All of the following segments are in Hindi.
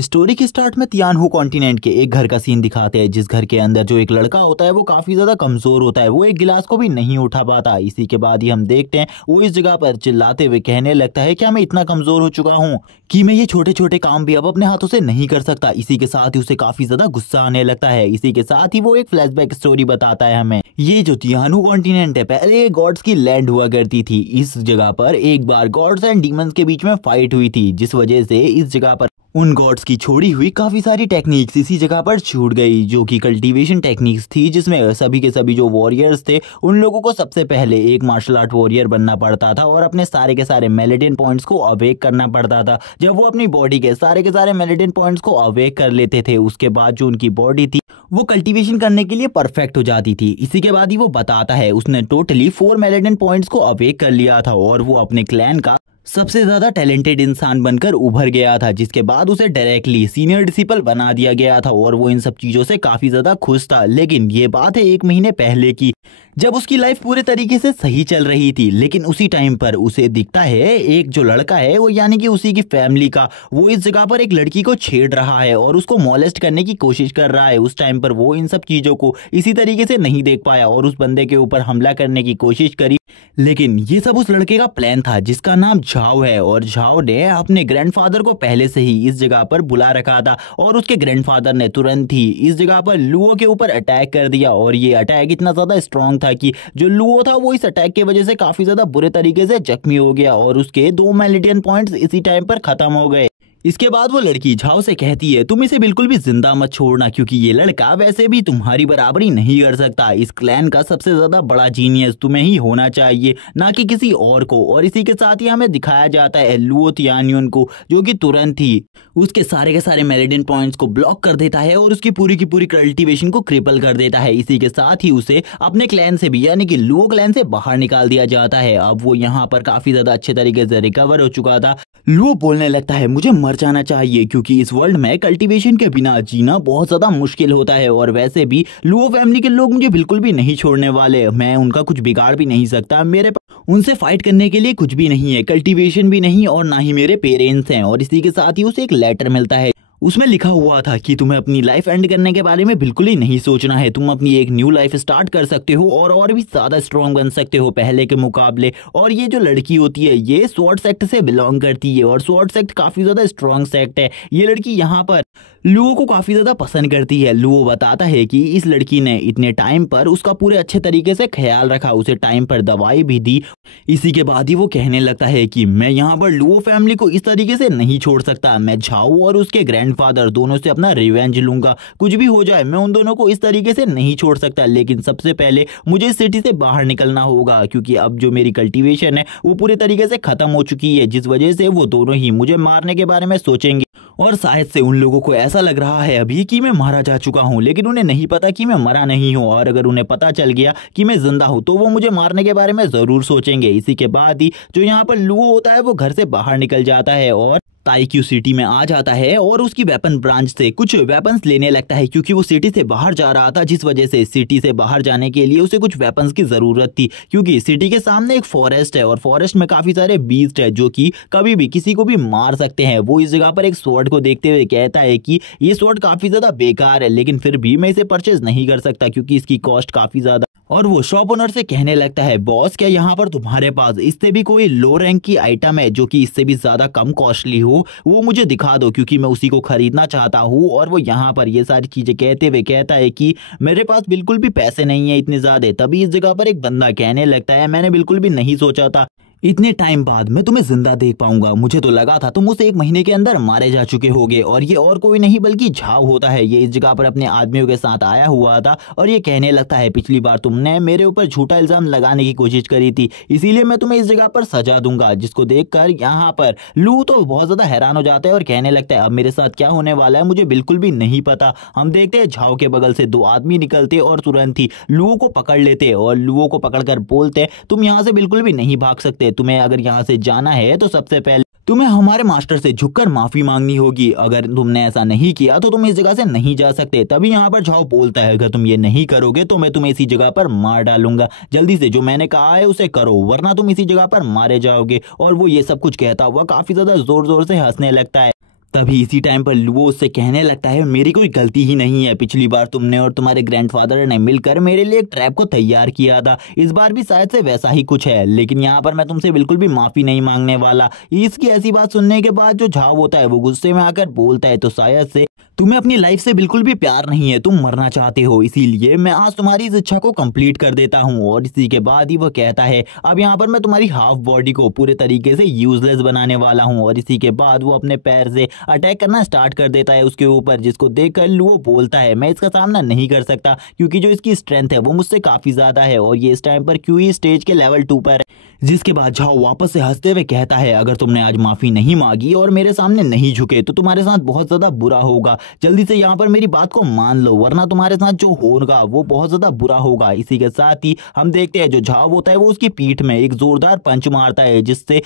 स्टोरी के स्टार्ट में तियानहू कॉन्टिनेंट के एक घर का सीन दिखाते हैं, जिस घर के अंदर जो एक लड़का होता है वो काफी ज्यादा कमजोर होता है। वो एक गिलास को भी नहीं उठा पाता। इसी के बाद ही हम देखते हैं वो इस जगह पर चिल्लाते हुए कहने लगता है कि मैं इतना कमजोर हो चुका हूँ कि मैं ये छोटे छोटे काम भी अब अपने हाथों से नहीं कर सकता। इसी के साथ ही उसे काफी ज्यादा गुस्सा आने लगता है। इसी के साथ ही वो एक फ्लैशबैक स्टोरी बताता है हमें। ये जो तियानहू कॉन्टिनेंट है पहले गॉड्स की लैंड हुआ करती थी। इस जगह पर एक बार गॉड्स एंड डीमंस के बीच में फाइट हुई थी, जिस वजह से इस जगह पर उन गॉड्स की छोड़ी हुई काफी सारी टेक्निक्स इसी जगह पर छूट गई, जो कि कल्टीवेशन टेक्निक्स थी, जिसमें सभी के सभी जो वॉरियर्स थे उन लोगों को सबसे पहले एक मार्शल आर्ट वॉरियर बनना पड़ता था और अपने सारे के सारे मेलेडियन पॉइंट्स को अवेक करना पड़ता था। जब वो अपनी बॉडी के सारे मेलेडियन पॉइंट्स को अवेक कर लेते थे, उसके बाद जो उनकी बॉडी थी वो कल्टीवेशन करने के लिए परफेक्ट हो जाती थी। इसी के बाद ही वो बताता है उसने टोटली 4 मेलेडियन पॉइंट्स को अवेक कर लिया था और वो अपने क्लैन का सबसे ज्यादा टैलेंटेड इंसान बनकर उभर गया था, जिसके बाद उसे डायरेक्टली सीनियर डिसिपल बना दिया गया था और वो इन सब चीजों से काफी ज्यादा खुश था। लेकिन ये बात है 1 महीने पहले की, जब उसकी लाइफ पूरे तरीके से सही चल रही थी। लेकिन उसी टाइम पर उसे दिखता है एक जो लड़का है वो यानी कि उसी की फैमिली का, वो इस जगह पर एक लड़की को छेड़ रहा है और उसको मॉलेस्ट करने की कोशिश कर रहा है। उस टाइम पर वो इन सब चीजों को इसी तरीके से नहीं देख पाया और उस बंदे के ऊपर हमला करने की कोशिश करी। लेकिन ये सब उस लड़के का प्लान था जिसका नाम झाओ है, और झाओ ने अपने ग्रैंडफादर को पहले से ही इस जगह पर बुला रखा था और उसके ग्रैंडफादर ने तुरंत ही इस जगह पर लुओ के ऊपर अटैक कर दिया। और ये अटैक इतना ज्यादा स्ट्रांग था कि जो लुओ था वो इस अटैक की वजह से काफी ज्यादा बुरे तरीके से जख्मी हो गया और उसके 2 मेलेडियन पॉइंट्स इसी टाइम पर खत्म हो गए। इसके बाद वो लड़की झाओ से कहती है तुम इसे बिल्कुल भी जिंदा मत छोड़ना, क्योंकि ये लड़का वैसे भी तुम्हारी बराबरी नहीं कर सकता। इस क्लैन का सबसे ज्यादा बड़ा जीनियस तुम्हें ही होना चाहिए, ना कि किसी और को। और इसी के साथ ही हमें दिखाया जाता है लुओ तियान्यून को, जो कि तुरंत ही उसके सारे के सारे मेलेडियन पॉइंट्स को ब्लॉक कर देता है और उसकी पूरी की पूरी कल्टीवेशन को क्रिपल कर देता है। इसी के साथ ही उसे अपने क्लैन से भी यानी कि लुओ क्लैन से बाहर निकाल दिया जाता है। अब वो यहाँ पर काफी ज्यादा अच्छे तरीके से रिकवर हो चुका था। लुओ बोलने लगता है मुझे मर जाना चाहिए, क्योंकि इस वर्ल्ड में कल्टीवेशन के बिना जीना बहुत ज्यादा मुश्किल होता है और वैसे भी लुओ फैमिली के लोग मुझे बिल्कुल भी नहीं छोड़ने वाले। मैं उनका कुछ बिगाड़ भी नहीं सकता, मेरे पास उनसे फाइट करने के लिए कुछ भी नहीं है, कल्टीवेशन भी नहीं और ना ही मेरे पेरेंट्स हैं। और इसी के साथ ही उसे एक लेटर मिलता है, उसमें लिखा हुआ था कि तुम्हें अपनी लाइफ एंड करने के बारे में बिल्कुल ही नहीं सोचना है। तुम अपनी एक न्यू लाइफ स्टार्ट कर सकते हो और भी ज्यादा स्ट्रांग बन सकते हो पहले के मुकाबले। और ये जो लड़की होती है ये स्वॉर्ड सेक्ट से बिलोंग करती है और स्वॉर्ड सेक्ट काफी ज्यादा स्ट्रांग सेक्ट है। ये लड़की यहाँ पर लुओ को काफी ज्यादा पसंद करती है। लुओ बताता है कि इस लड़की ने इतने टाइम पर उसका पूरे अच्छे तरीके से ख्याल रखा, उसे टाइम पर दवाई भी दी। इसी के बाद ही वो कहने लगता है कि मैं यहाँ पर लुओ फैमिली को इस तरीके से नहीं छोड़ सकता। मैं झाओ और उसके ग्रैंडफादर दोनों से अपना रिवेंज लूंगा, कुछ भी हो जाए मैं उन दोनों को इस तरीके से नहीं छोड़ सकता। लेकिन सबसे पहले मुझे सिटी से बाहर निकलना होगा, क्योंकि अब जो मेरी कल्टीवेशन है वो पूरे तरीके से खत्म हो चुकी है, जिस वजह से वो दोनों ही मुझे मारने के बारे में सोचेंगे। और शायद से उन लोगों को ऐसा लग रहा है अभी कि मैं मारा जा चुका हूं, लेकिन उन्हें नहीं पता कि मैं मरा नहीं हूं। और अगर उन्हें पता चल गया कि मैं जिंदा हूं तो वो मुझे मारने के बारे में जरूर सोचेंगे। इसी के बाद ही जो यहाँ पर लुओ होता है वो घर से बाहर निकल जाता है और ताइक्यू सिटी में आ जाता है और उसकी वेपन ब्रांच से कुछ वेपन्स लेने लगता है, क्योंकि वो सिटी से बाहर जा रहा था, जिस वजह से सिटी से बाहर जाने के लिए उसे कुछ वेपन्स की जरूरत थी। क्योंकि सिटी के सामने एक फॉरेस्ट है और फॉरेस्ट में काफी सारे बीस्ट है जो कि कभी भी किसी को भी मार सकते हैं। वो इस जगह पर एक स्वॉर्ड को देखते हुए कहता है कि ये स्वॉर्ड काफी ज्यादा बेकार है, लेकिन फिर भी मैं इसे परचेज नहीं कर सकता क्योंकि इसकी कॉस्ट काफी ज्यादा। और वो शॉप ओनर से कहने लगता है बॉस क्या यहाँ पर तुम्हारे पास इससे भी कोई लो रैंक की आइटम है जो कि इससे भी ज्यादा कम कॉस्टली हो, वो मुझे दिखा दो, क्योंकि मैं उसी को खरीदना चाहता हूँ। और वो यहाँ पर ये सारी चीजें कहते हुए कहता है कि मेरे पास बिल्कुल भी पैसे नहीं है इतने ज्यादा। तभी इस जगह पर एक बंदा कहने लगता है मैंने बिल्कुल भी नहीं सोचा था इतने टाइम बाद मैं तुम्हें जिंदा देख पाऊंगा, मुझे तो लगा था तुम उसे 1 महीने के अंदर मारे जा चुके होगे। और ये और कोई नहीं बल्कि झाओ होता है। ये इस जगह पर अपने आदमियों के साथ आया हुआ था और ये कहने लगता है पिछली बार तुमने मेरे ऊपर झूठा इल्जाम लगाने की कोशिश करी थी, इसीलिए मैं तुम्हें इस जगह पर सजा दूंगा। जिसको देखकर यहाँ पर लू तो बहुत ज्यादा हैरान हो जाता है और कहने लगता है अब मेरे साथ क्या होने वाला है मुझे बिल्कुल भी नहीं पता। हम देखते हैं झाओ के बगल से 2 आदमी निकलते और तुरंत ही लुओ को पकड़ लेते और लुओ को पकड़कर बोलते तुम यहाँ से बिल्कुल भी नहीं भाग सकते, तुम्हें अगर यहाँ से जाना है तो सबसे पहले तुम्हें हमारे मास्टर से झुककर माफी मांगनी होगी। अगर तुमने ऐसा नहीं किया तो तुम इस जगह से नहीं जा सकते। तभी यहाँ पर झाओ बोलता है अगर तुम ये नहीं करोगे तो मैं तुम्हें इसी जगह पर मार डालूंगा, जल्दी से जो मैंने कहा है उसे करो वरना तुम इसी जगह पर मारे जाओगे। और वो ये सब कुछ कहता हुआ काफी ज्यादा जोर जोर से हंसने लगता है। तभी इसी टाइम पर लुओ उससे कहने लगता है मेरी कोई गलती ही नहीं है, पिछली बार तुमने और तुम्हारे ग्रैंडफादर ने मिलकर मेरे लिए एक ट्रैप को तैयार किया था, इस बार भी शायद से वैसा ही कुछ है, लेकिन यहाँ पर मैं तुमसे बिल्कुल भी माफी नहीं मांगने वाला। इसकी ऐसी बात सुनने के बाद जो झाओ होता है वो गुस्से में आकर बोलता है तो शायद से तुम्हें अपनी लाइफ से बिल्कुल भी प्यार नहीं है, तुम मरना चाहते हो, इसीलिए मैं आज तुम्हारी इस इच्छा को कंप्लीट कर देता हूँ। और इसी के बाद ही वो कहता है अब यहाँ पर मैं तुम्हारी हाफ बॉडी को पूरे तरीके से यूजलेस बनाने वाला हूँ। और इसी के बाद वो अपने पैर से अटैक करना स्टार्ट कर देता है उसके ऊपर, जिसको देखकर लुओ बोलता है मैं इसका सामना नहीं कर सकता क्योंकि जो इसकी स्ट्रेंथ है वो मुझसे काफी ज्यादा है और ये इस टाइम पर क्यूई स्टेज के लेवल 2 पर है। जिसके बाद झाओ वापस से हंसते हुए कहता है अगर तुमने आज माफी नहीं मांगी और मेरे सामने नहीं झुके तो तुम्हारे साथ बहुत ज्यादा बुरा होगा, जल्दी से यहाँ पर मेरी बात को मान लो वरना तुम्हारे साथ जो होगा वो बहुत ज्यादा बुरा होगा। इसी के साथ ही हम देखते हैं जो झाओ होता है वो उसकी पीठ में एक जोरदार पंच मारता है जिससे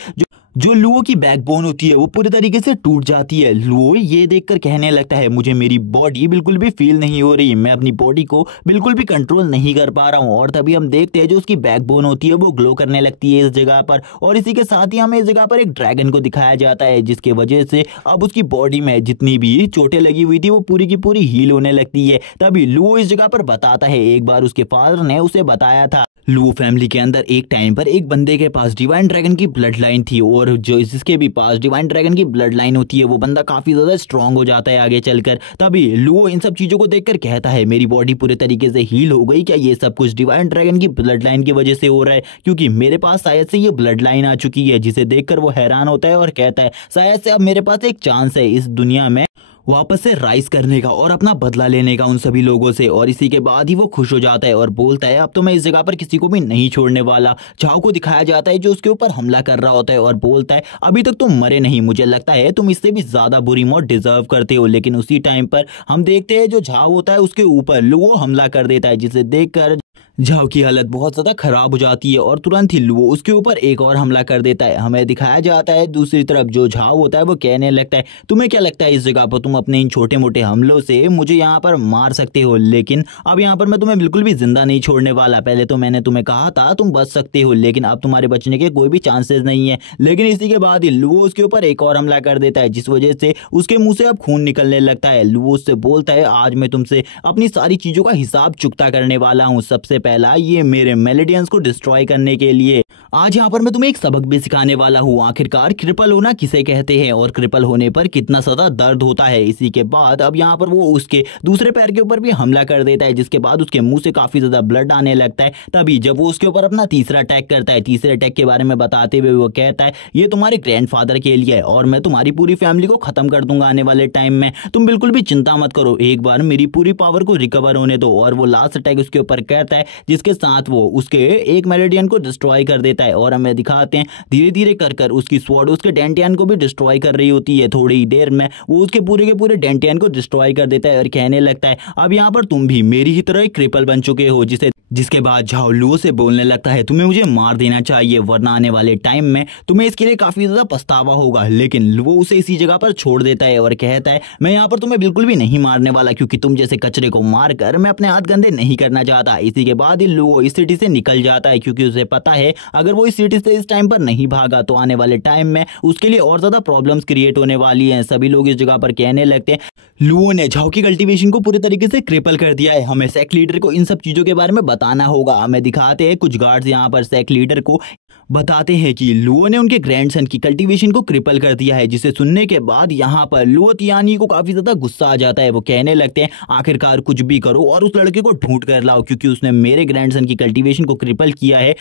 जो लुओ की बैकबोन होती है वो पूरी तरीके से टूट जाती है। लुओ ये देखकर कहने लगता है मुझे मेरी बॉडी बिल्कुल भी फील नहीं हो रही, मैं अपनी बॉडी को बिल्कुल भी कंट्रोल नहीं कर पा रहा हूँ। और तभी हम देखते हैं जो उसकी बैकबोन होती है वो ग्लो करने लगती है इस जगह पर, और इसी के साथ ही हमें इस जगह पर एक ड्रैगन को दिखाया जाता है जिसके वजह से अब उसकी बॉडी में जितनी भी चोटें लगी हुई थी वो पूरी की पूरी हील होने लगती है। तभी लुओ इस जगह पर बताता है एक बार उसके फादर ने उसे बताया था लुओ फैमिली के अंदर एक टाइम पर एक बंदे के पास डिवाइन ड्रैगन की ब्लड लाइन थी और जो जिसके भी पास डिवाइन ड्रैगन की ब्लड लाइन होती है वो बंदा काफी ज्यादा स्ट्रांग हो जाता है आगे चलकर। तभी लुओ इन सब चीजों को देखकर कहता है मेरी बॉडी पूरे तरीके से हील हो गई, क्या ये सब कुछ डिवाइन ड्रैगन की ब्लड लाइन की वजह से हो रहा है क्योंकि मेरे पास शायद से ये ब्लड लाइन आ चुकी है। जिसे देखकर वो हैरान होता है और कहता है शायद से अब मेरे पास एक चांस है इस दुनिया में वापस से राइज करने का और अपना बदला लेने का उन सभी लोगों से। और इसी के बाद ही वो खुश हो जाता है और बोलता है अब तो मैं इस जगह पर किसी को भी नहीं छोड़ने वाला। झाओ को दिखाया जाता है जो उसके ऊपर हमला कर रहा होता है और बोलता है अभी तक तुम मरे नहीं, मुझे लगता है तुम इससे भी ज्यादा बुरी मौत डिजर्व करते हो। लेकिन उसी टाइम पर हम देखते हैं जो झाओ होता है उसके ऊपर लुओ हमला कर देता है जिसे देखकर झाओ की हालत बहुत ज्यादा खराब हो जाती है और तुरंत ही लुओ उसके ऊपर एक और हमला कर देता है। हमें दिखाया जाता है दूसरी तरफ जो झाओ होता है वो कहने लगता है तुम्हें क्या लगता है इस जगह पर तुम अपने इन छोटे मोटे हमलों से मुझे यहाँ पर मार सकते हो, लेकिन अब यहाँ पर मैं तुम्हें बिल्कुल भी जिंदा नहीं छोड़ने वाला। पहले तो मैंने तुम्हें कहा था तुम बच सकते हो लेकिन अब तुम्हारे बचने के कोई भी चांसेस नहीं है। लेकिन इसी के बाद ही लुओ उसके ऊपर एक और हमला कर देता है जिस वजह से उसके मुंह से अब खून निकलने लगता है। लुओ उससे बोलता है आज मैं तुमसे अपनी सारी चीजों का हिसाब चुकता करने वाला हूँ। सबसे पहला ये मेरे मेलेडियंस को डिस्ट्रॉय करने के लिए आज यहाँ पर मैं तुम्हें एक सबक भी सिखाने वाला हूँ, आखिरकार क्रिपल होना किसे कहते हैं और क्रिपल होने पर कितना ज्यादा दर्द होता है। इसी के बाद अब यहाँ पर वो उसके दूसरे पैर के ऊपर भी हमला कर देता है जिसके बाद उसके मुंह से काफी ज्यादा ब्लड आने लगता है। तभी जब वो उसके ऊपर अपना तीसरा अटैक करता है, तीसरे अटैक के बारे में बताते हुए वो कहता है ये तुम्हारे ग्रैंडफादर के लिए है और मैं तुम्हारी पूरी फैमिली को खत्म कर दूंगा आने वाले टाइम में, तुम बिल्कुल भी चिंता मत करो, एक बार मेरी पूरी पावर को रिकवर होने दो। और वो लास्ट अटैक उसके ऊपर करता है जिसके साथ वो उसके एक मेलेडियन को डिस्ट्रॉय कर देता है। और हमें दिखाते हैं धीरे धीरे कर उसकी स्वॉर्ड उसके डेंटियन को भी डिस्ट्रॉय कर रही होती है। थोड़ी देर में वो उसके पूरे के पूरे डेंटियन को डिस्ट्रॉय कर देता है और कहने लगता है अब यहाँ पर तुम भी मेरी ही तरह एक क्रिपल बन चुके हो। जिसके बाद झाओ लुओ से बोलने लगता है तुम्हें मुझे मार देना चाहिए वरना आने वाले टाइम में तुम्हें इसके लिए काफी ज्यादा पछतावा होगा। लेकिन लुओ उसे इसी जगह पर छोड़ देता है और कहता है मैं यहाँ पर तुम्हें बिल्कुल भी नहीं मारने वाला क्योंकि तुम जैसे कचरे को मारकर मैं अपने हाथ गंदे नहीं करना चाहता। इसी के बाद ही लुओ इस सिटी से निकल जाता है क्योंकि उसे पता है अगर वो इस सिटी से इस टाइम पर नहीं भागा तो आने वाले टाइम में उसके लिए और ज्यादा प्रॉब्लम्स क्रिएट होने वाली हैं। सभी लोग इस जगह पर कहने लगते हैं लुओ ने झाओ की कल्टीवेशन को पूरे तरीके से क्रिपल कर दिया है, हमें सेक्ट लीडर को इन सब चीजों के बारे में बताना होगा। हमें दिखाते हैं कुछ गार्ड्स यहाँ पर सेक्ट लीडर को बताते हैं कि लुओ ने उनके ग्रैंडसन की कल्टीवेशन को क्रिपल कर दिया है। जिसे सुनने के बाद यहाँ पर लुओ तियानी को काफी ज्यादा गुस्सा आ जाता है। वो कहने लगते हैं आखिरकार कुछ भी करो और उस लड़के को ढूंढ कर लाओ क्योंकि उसने मेरे ग्रैंडसन की कल्टीवेशन को क्रिपल किया है,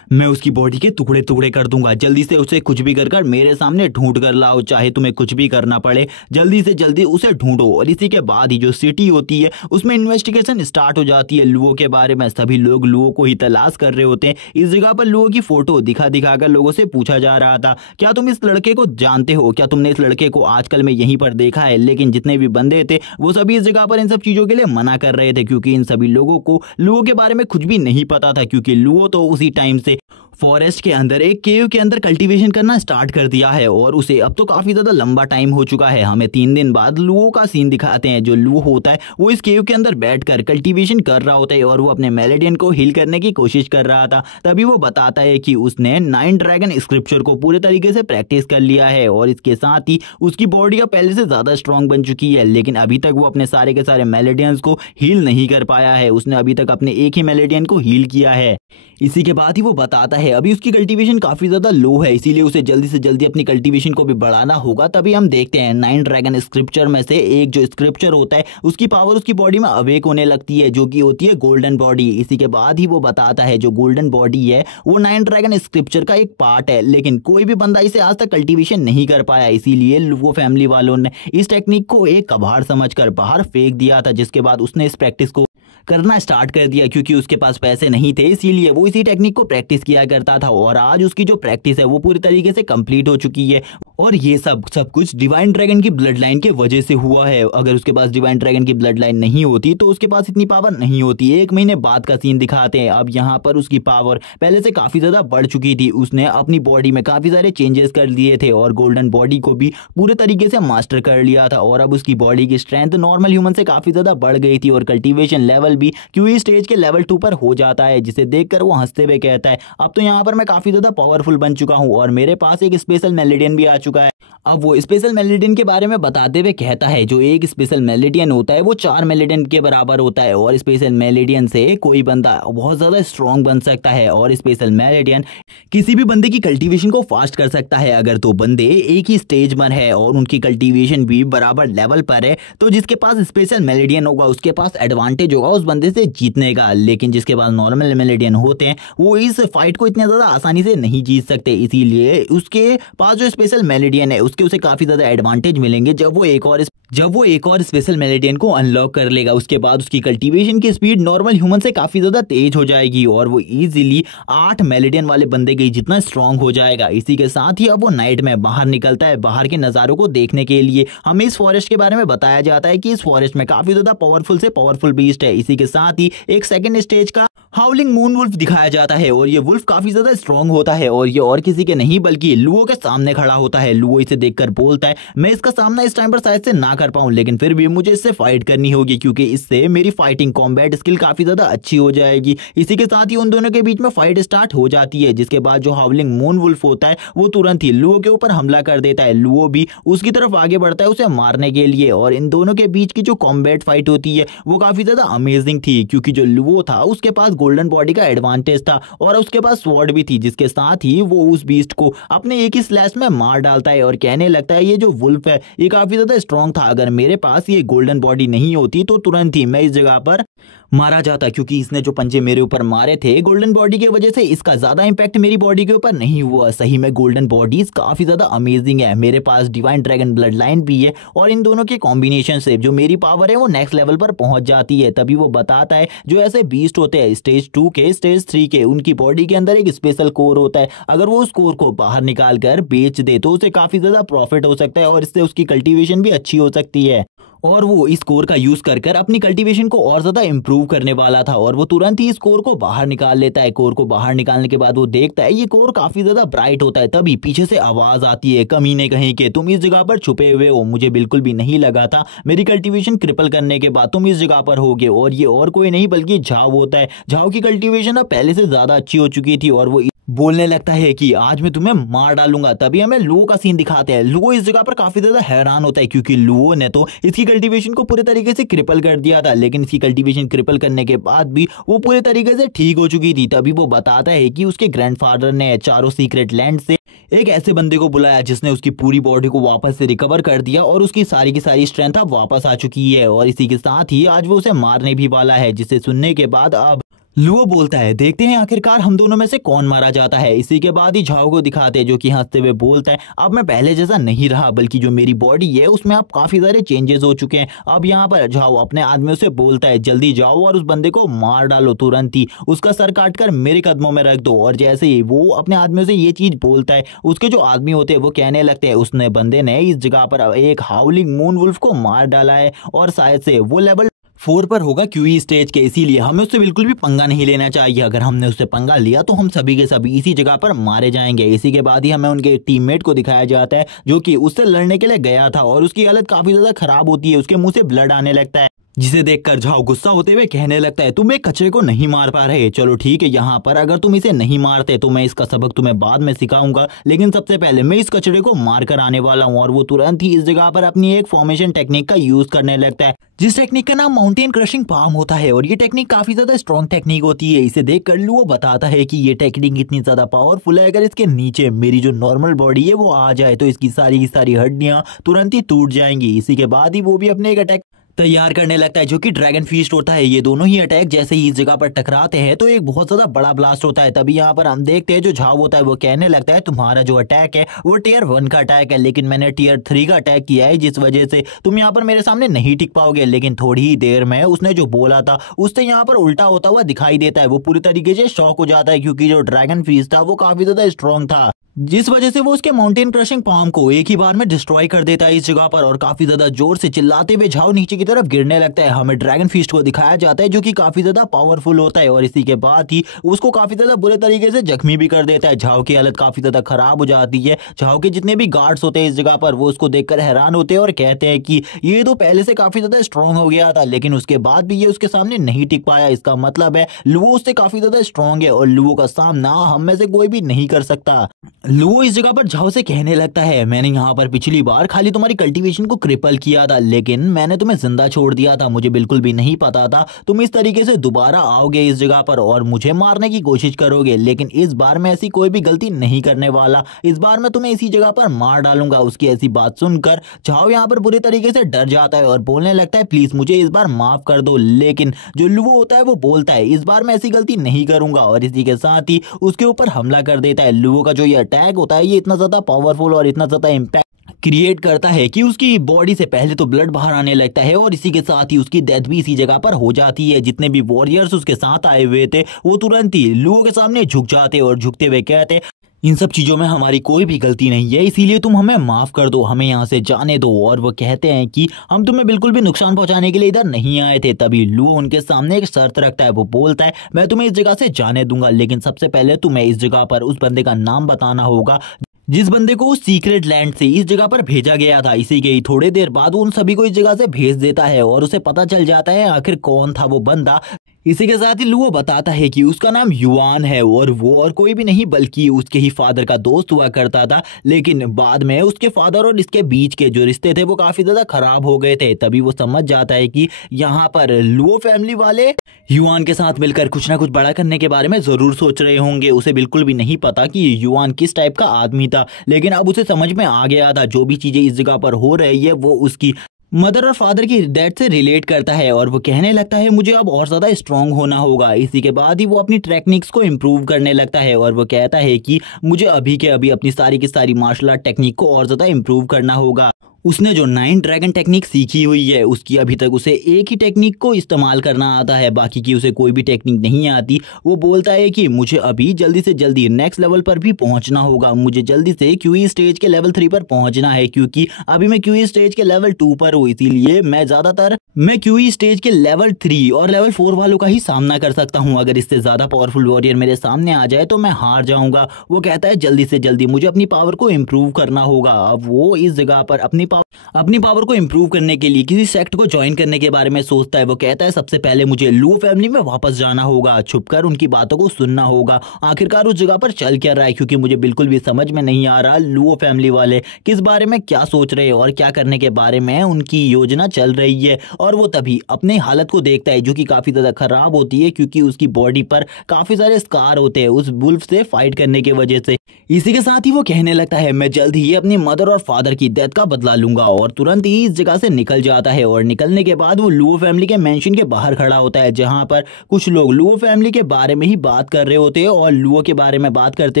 मैं उसकी बॉडी के टुकड़े टुकड़े कर दूंगा। जल्दी से उसे कुछ भी कर मेरे सामने ढूंढ कर लाओ, चाहे तुम्हें कुछ भी करना पड़े, जल्दी से जल्दी उसे ढूंढो। और इसी के बाद ही जो सिटी होती है उसमें इन्वेस्टिगेशन स्टार्ट हो जाती है लुओ के बारे में। सभी लोग लुओ को ही तलाश कर रहे होते हैं। इस जगह पर लुओ की फोटो दिखा दिखा कर लोगों से पूछा जा रहा था क्या तुम इस लड़के को जानते हो, क्या तुमने इस लड़के को आजकल में यहीं पर देखा है। लेकिन जितने भी बंदे थे वो सभी इस जगह पर इन सब चीजों के लिए मना कर रहे थे क्योंकि इन सभी लोगों को लुओ के बारे में कुछ भी नहीं पता था क्योंकि लुओ तो उसी टाइम से फॉरेस्ट के अंदर एक केव के अंदर कल्टीवेशन करना स्टार्ट कर दिया है और उसे अब तो काफी ज्यादा लंबा टाइम हो चुका है। हमें 3 दिन बाद लुओ का सीन दिखाते हैं। जो लुओ होता है वो इस केव के अंदर बैठकर कल्टीवेशन कर रहा होता है और वो अपने मेलेडियन को हील करने की कोशिश कर रहा था। तभी वो बताता है कि उसने 9 ड्रैगन स्क्रिप्चर को पूरे तरीके से प्रैक्टिस कर लिया है और इसके साथ ही उसकी बॉडी अब पहले से ज्यादा स्ट्रांग बन चुकी है, लेकिन अभी तक वो अपने सारे के सारे मेलेडियंस को हील नहीं कर पाया है। उसने अभी तक अपने एक ही मेलेडियन को हील किया है। इसी के बाद ही वो बताता है अभी उसकी कल्टीवेशन काफी ज्यादा लो है, इसीलिए उसे जल्दी से जल्दी अपनी कल्टीवेशन को भी बढ़ाना होगा। तभी हम देखते हैं 9 ड्रैगन स्क्रिप्चर में से एक जो स्क्रिप्चर होता है उसकी पावर उसकी बॉडी में अवेक होने लगती है, जो कि होती है गोल्डन बॉडी। इसी के बाद ही वो बताता है जो गोल्डन बॉडी है वो 9 ड्रैगन स्क्रिप्चर का एक पार्ट है, लेकिन कोई भी बंदा इसे आज तक कल्टीवेशन नहीं कर पाया। इसीलिए वो फैमिली वालों ने इस टेक्निक को एक कबाड़ समझकर बाहर फेंक दिया था, जिसके बाद उसने इस प्रैक्टिस को करना स्टार्ट कर दिया। क्योंकि उसके पास पैसे नहीं थे इसीलिए वो इसी टेक्निक को प्रैक्टिस किया करता था और आज उसकी जो प्रैक्टिस है वो पूरी तरीके से कंप्लीट हो चुकी है। और ये सब कुछ डिवाइन ड्रैगन की ब्लड लाइन के वजह से हुआ है। अगर उसके पास डिवाइन ड्रैगन की ब्लड लाइन नहीं होती तो उसके पास इतनी पावर नहीं होती। 1 महीने बाद का सीन दिखाते हैं। अब यहाँ पर उसकी पावर पहले से काफी ज्यादा बढ़ चुकी थी। उसने अपनी बॉडी में काफी सारे चेंजेस कर लिए थे और गोल्डन बॉडी को भी पूरे तरीके से मास्टर कर लिया था और अब उसकी बॉडी की स्ट्रेंथ नॉर्मल ह्यूमन से काफी ज्यादा बढ़ गई थी और कल्टीवेशन लेवल भी क्यूई स्टेज के लेवल 2 पर हो जाता है, जिसे देखकर वो हंसते हुए कहता है अब तो यहाँ पर मैं काफी ज्यादा पावरफुल बन चुका हूँ और मेरे पास एक स्पेशल मेलेडियन भी आ चुका है। अब वो स्पेशल मेलेडियन के बारे में बताते हुए कहता है जो एक स्पेशल मेलेडियन होता है वो 4 मेलेडियन के बराबर होता है और स्पेशल मेलेडियन से कोई बंदा बहुत ज्यादा स्ट्रॉन्ग बन सकता है और स्पेशल मेलेडियन किसी भी बंदे की कल्टीवेशन को फास्ट कर सकता है। अगर 2 बंदे एक ही स्टेज पर है और उनकी कल्टीवेशन भी बराबर लेवल पर है तो जिसके पास स्पेशल मेलेडियन होगा उसके पास एडवांटेज होगा उस बंदे से जीतने का, लेकिन जिसके पास नॉर्मल मेलेडियन होते हैं वो इस फाइट को इतने ज्यादा आसानी से नहीं जीत सकते। इसीलिए उसके पास जो स्पेशल मेलेडियन है उसके उसे काफी ज्यादा एडवांटेज मिलेंगे जब वो एक और स्पेशल मेलेडियन को अनलॉक कर लेगा। उसके बाद उसकी कल्टीवेशन की स्पीड नॉर्मल ह्यूमन से काफी ज्यादा तेज हो जाएगी और वो इजीली 8 मेलेडियन वाले बंदे के जितना स्ट्रांग हो जाएगा। इसी के साथ ही अब वो नाइट में बाहर निकलता है बाहर के नजारों को देखने के लिए। हमें इस फॉरेस्ट के बारे में बताया जाता है कि इस फॉरेस्ट में काफी ज्यादा पावरफुल से पावरफुल बीस्ट है। इसी के साथ ही एक सेकंड स्टेज का हाउलिंग मून वुल्फ दिखाया जाता है और ये वुल्फ काफी ज्यादा स्ट्रांग होता है और ये और किसी के नहीं बल्कि लुओ के सामने खड़ा होता है। लुओ इसे देखकर बोलता है मैं इसका सामना इस टाइम पर शायद से ना कर पाऊं, लेकिन फिर भी मुझे इससे फाइट करनी होगी क्योंकि इससे मेरी फाइटिंग कॉम्बैट स्किल काफी ज्यादा अच्छी हो जाएगी। इसी के साथ ही उन दोनों के बीच में फाइट स्टार्ट हो जाती है, जिसके बाद जो हाउलिंग मून वुल्फ होता है वो तुरंत ही लुओ के ऊपर हमला कर देता है। लुओ भी उसकी तरफ आगे बढ़ता है उसे मारने के लिए और इन दोनों के बीच की जो कॉम्बैट फाइट होती है वो काफी ज्यादा अमेजिंग थी क्योंकि जो लुओ था उसके पास गोल्डन बॉडी का एडवांटेज था और उसके पास स्वॉर्ड भी थी, जिसके साथ ही वो उस बीस्ट को अपने एक ही स्लैश में मार डालता है और कहने लगता है ये जो वुल्फ है ये काफी ज्यादा स्ट्रांग था। अगर मेरे पास ये गोल्डन बॉडी नहीं होती तो तुरंत ही मैं इस जगह पर मारा जाता क्योंकि इसने जो पंजे मेरे ऊपर मारे थे गोल्डन बॉडी की वजह से इसका ज्यादा इंपैक्ट मेरी बॉडी के ऊपर नहीं हुआ। सही में गोल्डन बॉडीज काफी ज्यादा अमेजिंग है। मेरे पास डिवाइन ड्रैगन ब्लड लाइन भी है और इन दोनों के कॉम्बिनेशन से जो मेरी पावर है वो नेक्स्ट लेवल पर पहुंच जाती है। तभी वो बताता है जो ऐसे बीस्ट होते हैं स्टेज 2 के स्टेज 3 के उनकी बॉडी के अंदर एक स्पेशल कोर होता है। अगर वो उस कोर को बाहर निकाल कर बेच दे तो उसे काफी ज्यादा प्रॉफिट हो सकता है और इससे उसकी कल्टीवेशन भी अच्छी हो सकती है और वो इस कोर का यूज कर अपनी कल्टीवेशन को और ज्यादा इंप्रूव करने वाला था और वो तुरंत ही इस कोर को बाहर निकाल लेता है। कोर को बाहर निकालने के बाद वो देखता है ये कोर काफी ज्यादा ब्राइट होता है। तभी पीछे से आवाज आती है कमीने कहीं के तुम इस जगह पर छुपे हुए हो, मुझे बिल्कुल भी नहीं लगा था मेरी कल्टीवेशन क्रिपल करने के बाद तुम इस जगह पर होगे। और ये और कोई नहीं बल्कि झाव होता है। झाव की कल्टीवेशन अब पहले से ज्यादा अच्छी हो चुकी थी और वो बोलने लगता है कि आज मैं तुम्हें मार डालूंगा। तभी हमें लुओ का सीन दिखाते हैं। लुओ इस जगह पर काफी ज्यादा हैरान होता है क्योंकि लुओ ने तो इसकी कल्टीवेशन को पूरे तरीके से क्रिपल कर दिया था, लेकिन इसकी कल्टीवेशन क्रिपल करने के बाद भी वो पूरे तरीके से ठीक हो चुकी थी। तभी वो बताता है कि उसके ग्रैंडफादर ने चारों सीक्रेट लैंड से एक ऐसे बंदे को बुलाया जिसने उसकी पूरी बॉडी को वापस से रिकवर कर दिया और उसकी सारी की सारी स्ट्रेंथ अब वापस आ चुकी है और इसी के साथ ही आज वो उसे मारने भी वाला है। जिसे सुनने के बाद अब लुओ बोलता है देखते हैं आखिरकार हम दोनों में से कौन मारा जाता है। इसी के बाद ही झाओ को दिखाते हैं जो कि हंसते हुए बोलता है अब मैं पहले जैसा नहीं रहा बल्कि जो मेरी बॉडी है उसमें अब काफी सारे चेंजेस हो चुके हैं। अब यहाँ पर झाओ अपने आदमियों से बोलता है जल्दी जाओ और उस बंदे को मार डालो, तुरंत ही उसका सर काटकर मेरे कदमों में रख दो। और जैसे ही वो अपने आदमियों से ये चीज बोलता है उसके जो आदमी होते हैं वो कहने लगते हैं उसने बंदे ने इस जगह पर एक हाउलिंग मून वुल्फ को मार डाला है और शायद से वो लेवल 4 पर होगा क्यूई स्टेज के, इसीलिए हमें उससे बिल्कुल भी पंगा नहीं लेना चाहिए। अगर हमने उससे पंगा लिया तो हम सभी के सभी इसी जगह पर मारे जाएंगे। इसी के बाद ही हमें उनके टीममेट को दिखाया जाता है जो कि उससे लड़ने के लिए गया था और उसकी हालत काफी ज्यादा खराब होती है, उसके मुंह से ब्लड आने लगता है, जिसे देखकर झाओ गुस्सा होते हुए कहने लगता है तुम एक कचरे को नहीं मार पा रहे, चलो ठीक है यहाँ पर अगर तुम इसे नहीं मारते तो मैं इसका सबक तुम्हें बाद में सिखाऊंगा, लेकिन सबसे पहले मैं इस कचरे को मार कर आने वाला हूँ। और वो तुरंत ही इस जगह पर अपनी एक फॉर्मेशन टेक्निक का यूज करने लगता है, जिस टेक्निक का नाम माउंटेन क्रशिंग पाम होता है। और ये टेक्निक काफी ज्यादा स्ट्रॉन्ग टेक्निक होती है। इसे देखकर लुओ बताता है कि ये टेक्निक इतनी ज्यादा पावरफुल है, अगर इसके नीचे मेरी जो नॉर्मल बॉडी है वो आ जाए तो इसकी सारी की सारी हड्डियां तुरंत ही टूट जाएंगी। इसी के बाद ही वो भी अपने एक अटैक तैयार करने लगता है जो कि ड्रैगन फीस्ट होता है। ये दोनों ही अटैक जैसे ही इस जगह पर टकराते हैं तो एक बहुत ज्यादा बड़ा ब्लास्ट होता है। तभी यहाँ पर हम देखते हैं जो झाओ होता है वो कहने लगता है तुम्हारा जो अटैक है वो टियर 1 का अटैक है, लेकिन मैंने टियर 3 का अटैक किया है, जिस वजह से तुम यहाँ पर मेरे सामने नहीं टिक पाओगे। लेकिन थोड़ी ही देर में उसने जो बोला था उससे यहाँ पर उल्टा होता हुआ दिखाई देता है। वो पूरी तरीके से शॉक हो जाता है क्योंकि जो ड्रैगन फीस्ट था वो काफी ज्यादा स्ट्रॉन्ग था, जिस वजह से वो उसके माउंटेन क्रशिंग पाम को एक ही बार में डिस्ट्रॉय कर देता है इस जगह पर। और काफी ज्यादा जोर से चिल्लाते हुए झाओ नीचे की तरफ गिरने लगता है। हमें ड्रैगन फीस्ट को दिखाया जाता है जो कि काफी ज्यादा पावरफुल होता है और इसी के बाद ही उसको काफी ज्यादा बुरे तरीके से जख्मी भी कर देता है। झाओ की हालत काफी ज्यादा खराब हो जाती है। झाओ के जितने भी गार्ड्स होते हैं इस जगह पर वो उसको देखकर हैरान होते हैं और कहते हैं कि ये तो पहले से काफी ज्यादा स्ट्रॉन्ग हो गया था, लेकिन उसके बाद भी ये उसके सामने नहीं टिक पाया। इसका मतलब है लुओ उससे काफी ज्यादा स्ट्रॉन्ग है और लुओ का सामना हम में से कोई भी नहीं कर सकता। लुओ इस जगह पर झाओ से कहने लगता है मैंने यहाँ पर पिछली बार खाली तुम्हारी कल्टीवेशन को क्रिपल किया था, लेकिन मैंने तुम्हें जिंदा छोड़ दिया था। मुझे बिल्कुल भी नहीं पता था तुम इस तरीके से दोबारा आओगे इस जगह पर और मुझे मारने की कोशिश करोगे, लेकिन इस बार मैं ऐसी कोई भी गलती नहीं करने वाला। इस बार मैं तुम्हें इसी जगह पर मार डालूंगा। उसकी ऐसी बात सुनकर झाओ यहाँ पर बुरी तरीके से डर जाता है और बोलने लगता है प्लीज मुझे इस बार माफ कर दो। लेकिन जो लुओ होता है वो बोलता है इस बार मैं ऐसी गलती नहीं करूंगा और इसी के साथ ही उसके ऊपर हमला कर देता है। लुओ का जो ये अटैक होता है ये इतना ज्यादा पावरफुल और इतना ज्यादा इम्पैक्ट क्रिएट करता है कि उसकी बॉडी से पहले तो ब्लड बाहर आने लगता है और इसी के साथ ही उसकी डेथ भी इसी जगह पर हो जाती है। जितने भी वॉरियर्स उसके साथ आए हुए थे वो तुरंत ही लुओ के सामने झुक जाते और झुकते हुए कहते इन सब चीजों में हमारी कोई भी गलती नहीं है, इसीलिए तुम हमें माफ कर दो, हमें यहाँ से जाने दो। और वो कहते हैं कि हम तुम्हें बिल्कुल भी नुकसान पहुंचाने के लिए इधर नहीं आए थे। तभी लुओ उनके सामने एक शर्त रखता है। वो बोलता है मैं तुम्हें इस जगह से जाने दूंगा, लेकिन सबसे पहले तुम्हें इस जगह पर उस बंदे का नाम बताना होगा जिस बंदे को उस सीक्रेट लैंड से इस जगह पर भेजा गया था। इसी के ही थोड़ी देर बाद उन सभी को इस जगह से भेज देता है और उसे पता चल जाता है आखिर कौन था वो बंदा। इसी के साथ ही लुओ बताता है कि उसका नाम युआन है और वो और कोई भी नहीं बल्कि उसके ही फादर का दोस्त हुआ करता था, लेकिन बाद में उसके फादर और इसके बीच के जो रिश्ते थे वो काफी ज्यादा खराब हो गए थे। तभी वो समझ जाता है कि यहाँ पर लुओ फैमिली वाले युआन के साथ मिलकर कुछ ना कुछ बड़ा करने के बारे में जरूर सोच रहे होंगे। उसे बिल्कुल भी नहीं पता कि युआन किस टाइप का आदमी था, लेकिन अब उसे समझ में आ गया था जो भी चीजें इस जगह पर हो रही है वो उसकी मदर और फादर की डेथ से रिलेट करता है। और वो कहने लगता है मुझे अब और ज्यादा स्ट्रांग होना होगा। इसी के बाद ही वो अपनी टेक्निक्स को इम्प्रूव करने लगता है और वो कहता है कि मुझे अभी के अभी अपनी सारी की सारी मार्शल आर्ट टेक्निक को और ज्यादा इम्प्रूव करना होगा। उसने जो 9 ड्रैगन टेक्निक सीखी हुई है उसकी अभी तक उसे एक ही टेक्निक को इस्तेमाल करना आता है, बाकी की उसे कोई भी टेक्निक नहीं आती। वो बोलता है कि मुझे अभी जल्दी से जल्दी नेक्स्ट लेवल पर भी पहुंचना होगा, मुझे जल्दी से क्यूई स्टेज के लेवल 3 पर पहुंचना है, क्योंकि अभी मैं क्यूई स्टेज के लेवल 2 पर हूँ। इसीलिए मैं क्यूई स्टेज के लेवल 3 और लेवल 4 वालों का ही सामना कर सकता हूँ। अगर इससे ज्यादा पावरफुल वॉरियर मेरे सामने आ जाए तो मैं हार जाऊंगा। वो कहता है जल्दी से जल्दी मुझे अपनी पावर को इम्प्रूव करना होगा। अब वो इस जगह पर अपनी पावर को इम्प्रूव करने के लिए किसी सेक्ट को ज्वाइन करने के बारे में सोचता है। वो कहता है सबसे पहले मुझे लुओ फैमिली में वापस जाना होगा, छुपकर उनकी बातों को सुनना होगा, आखिरकार उस जगह पर चल क्या रहा है, क्योंकि मुझे बिल्कुल भी समझ में नहीं आ रहा लुओ फैमिली वाले किस बारे में क्या सोच रहे हैं और क्या करने के बारे में उनकी योजना चल रही है। और वो तभी अपने हालत को देखता है जो कि काफी ज्यादा खराब होती है, क्योंकि उसकी बॉडी पर काफी सारे स्कार होते हैं उस वुल्फ से फाइट करने की वजह से। इसी के साथ ही वो कहने लगता है मैं जल्द ही अपनी मदर और फादर की डेथ का बदला लूंगा, और तुरंत ही इस जगह से निकल जाता है। और निकलने के बाद वो लुओ फैमिली के मेंशन के बाहर खड़ा होता है, जहां पर कुछ लोग लुओ फैमिली के बारे में ही बात कर रहे होते हैं और लुओ के बारे में बात करते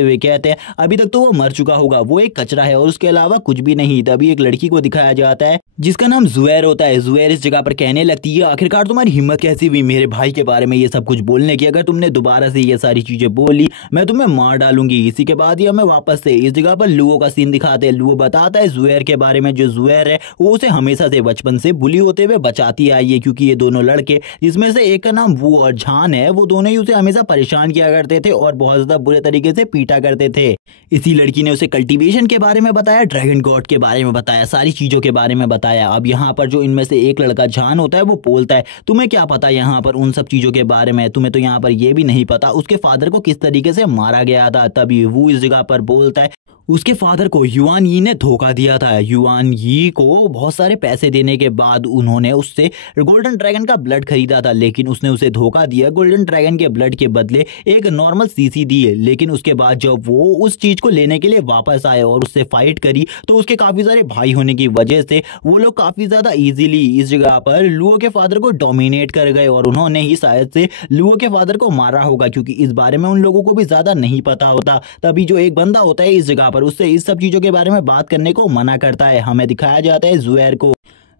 हुए कहते हैं अभी तक तो वो मर चुका होगा, वो एक कचरा है और उसके अलावा कुछ भी नहीं। तभी एक लड़की को दिखाया जाता है जिसका नाम जुएर होता है। जुएर इस जगह पर कहने लगती है आखिरकार तुम्हारी हिम्मत कैसी हुई मेरे भाई के बारे में ये सब कुछ बोलने की, अगर तुमने दोबारा से ये सारी चीजें बोली मैं तुम्हें मार डालूंगी। इसी के बाद ही हमें वापस से इस जगह पर लुओ का सीन दिखाते हैं। लुओ बताता है जुएर के बारे में जो जो जुएर है वो उसे हमेशा से बचपन से बुली होते हुए बचाती आई है, क्योंकि ये दोनों लड़के, जिसमें से एक का नाम वो और झान है, वो दोनों ही उसे हमेशा परेशान किया करते थे और बहुत ज्यादा बुरे तरीके से पीटा करते थे। इसी लड़की ने उसे कल्टीवेशन के बारे में बताया, ड्रैगन गॉड के बारे में बताया, सारी चीजों के बारे में बताया। अब यहाँ पर जो इनमें से एक लड़का झान होता है वो बोलता है तुम्हें क्या पता यहाँ पर उन सब चीजों के बारे में, तुम्हें तो यहाँ पर ये भी नहीं पता उसके फादर को किस तरीके से मारा गया था। तभी वो इस जगह पर बोलता है उसके फादर को युआन यी ने धोखा दिया था। युआन यी को बहुत सारे पैसे देने के बाद उन्होंने उससे गोल्डन ड्रैगन का ब्लड खरीदा था, लेकिन उसने उसे धोखा दिया। गोल्डन ड्रैगन के ब्लड के बदले एक नॉर्मल सीसी दी है, लेकिन उसके बाद जब वो उस चीज को लेने के लिए वापस आए और उससे फाइट करी तो उसके काफी सारे भाई होने की वजह से वो लोग काफी ज्यादा इजीली इस जगह पर लुओ के फादर को डोमिनेट कर गए और उन्होंने ही शायद से लुओ के फादर को मारा होगा, क्योंकि इस बारे में उन लोगों को भी ज्यादा नहीं पता होता। तभी जो एक बंदा होता है इस जगह पर उससे इस सब चीजों के बारे में बात करने को मना करता है। हमें दिखाया जाता है जुएर को।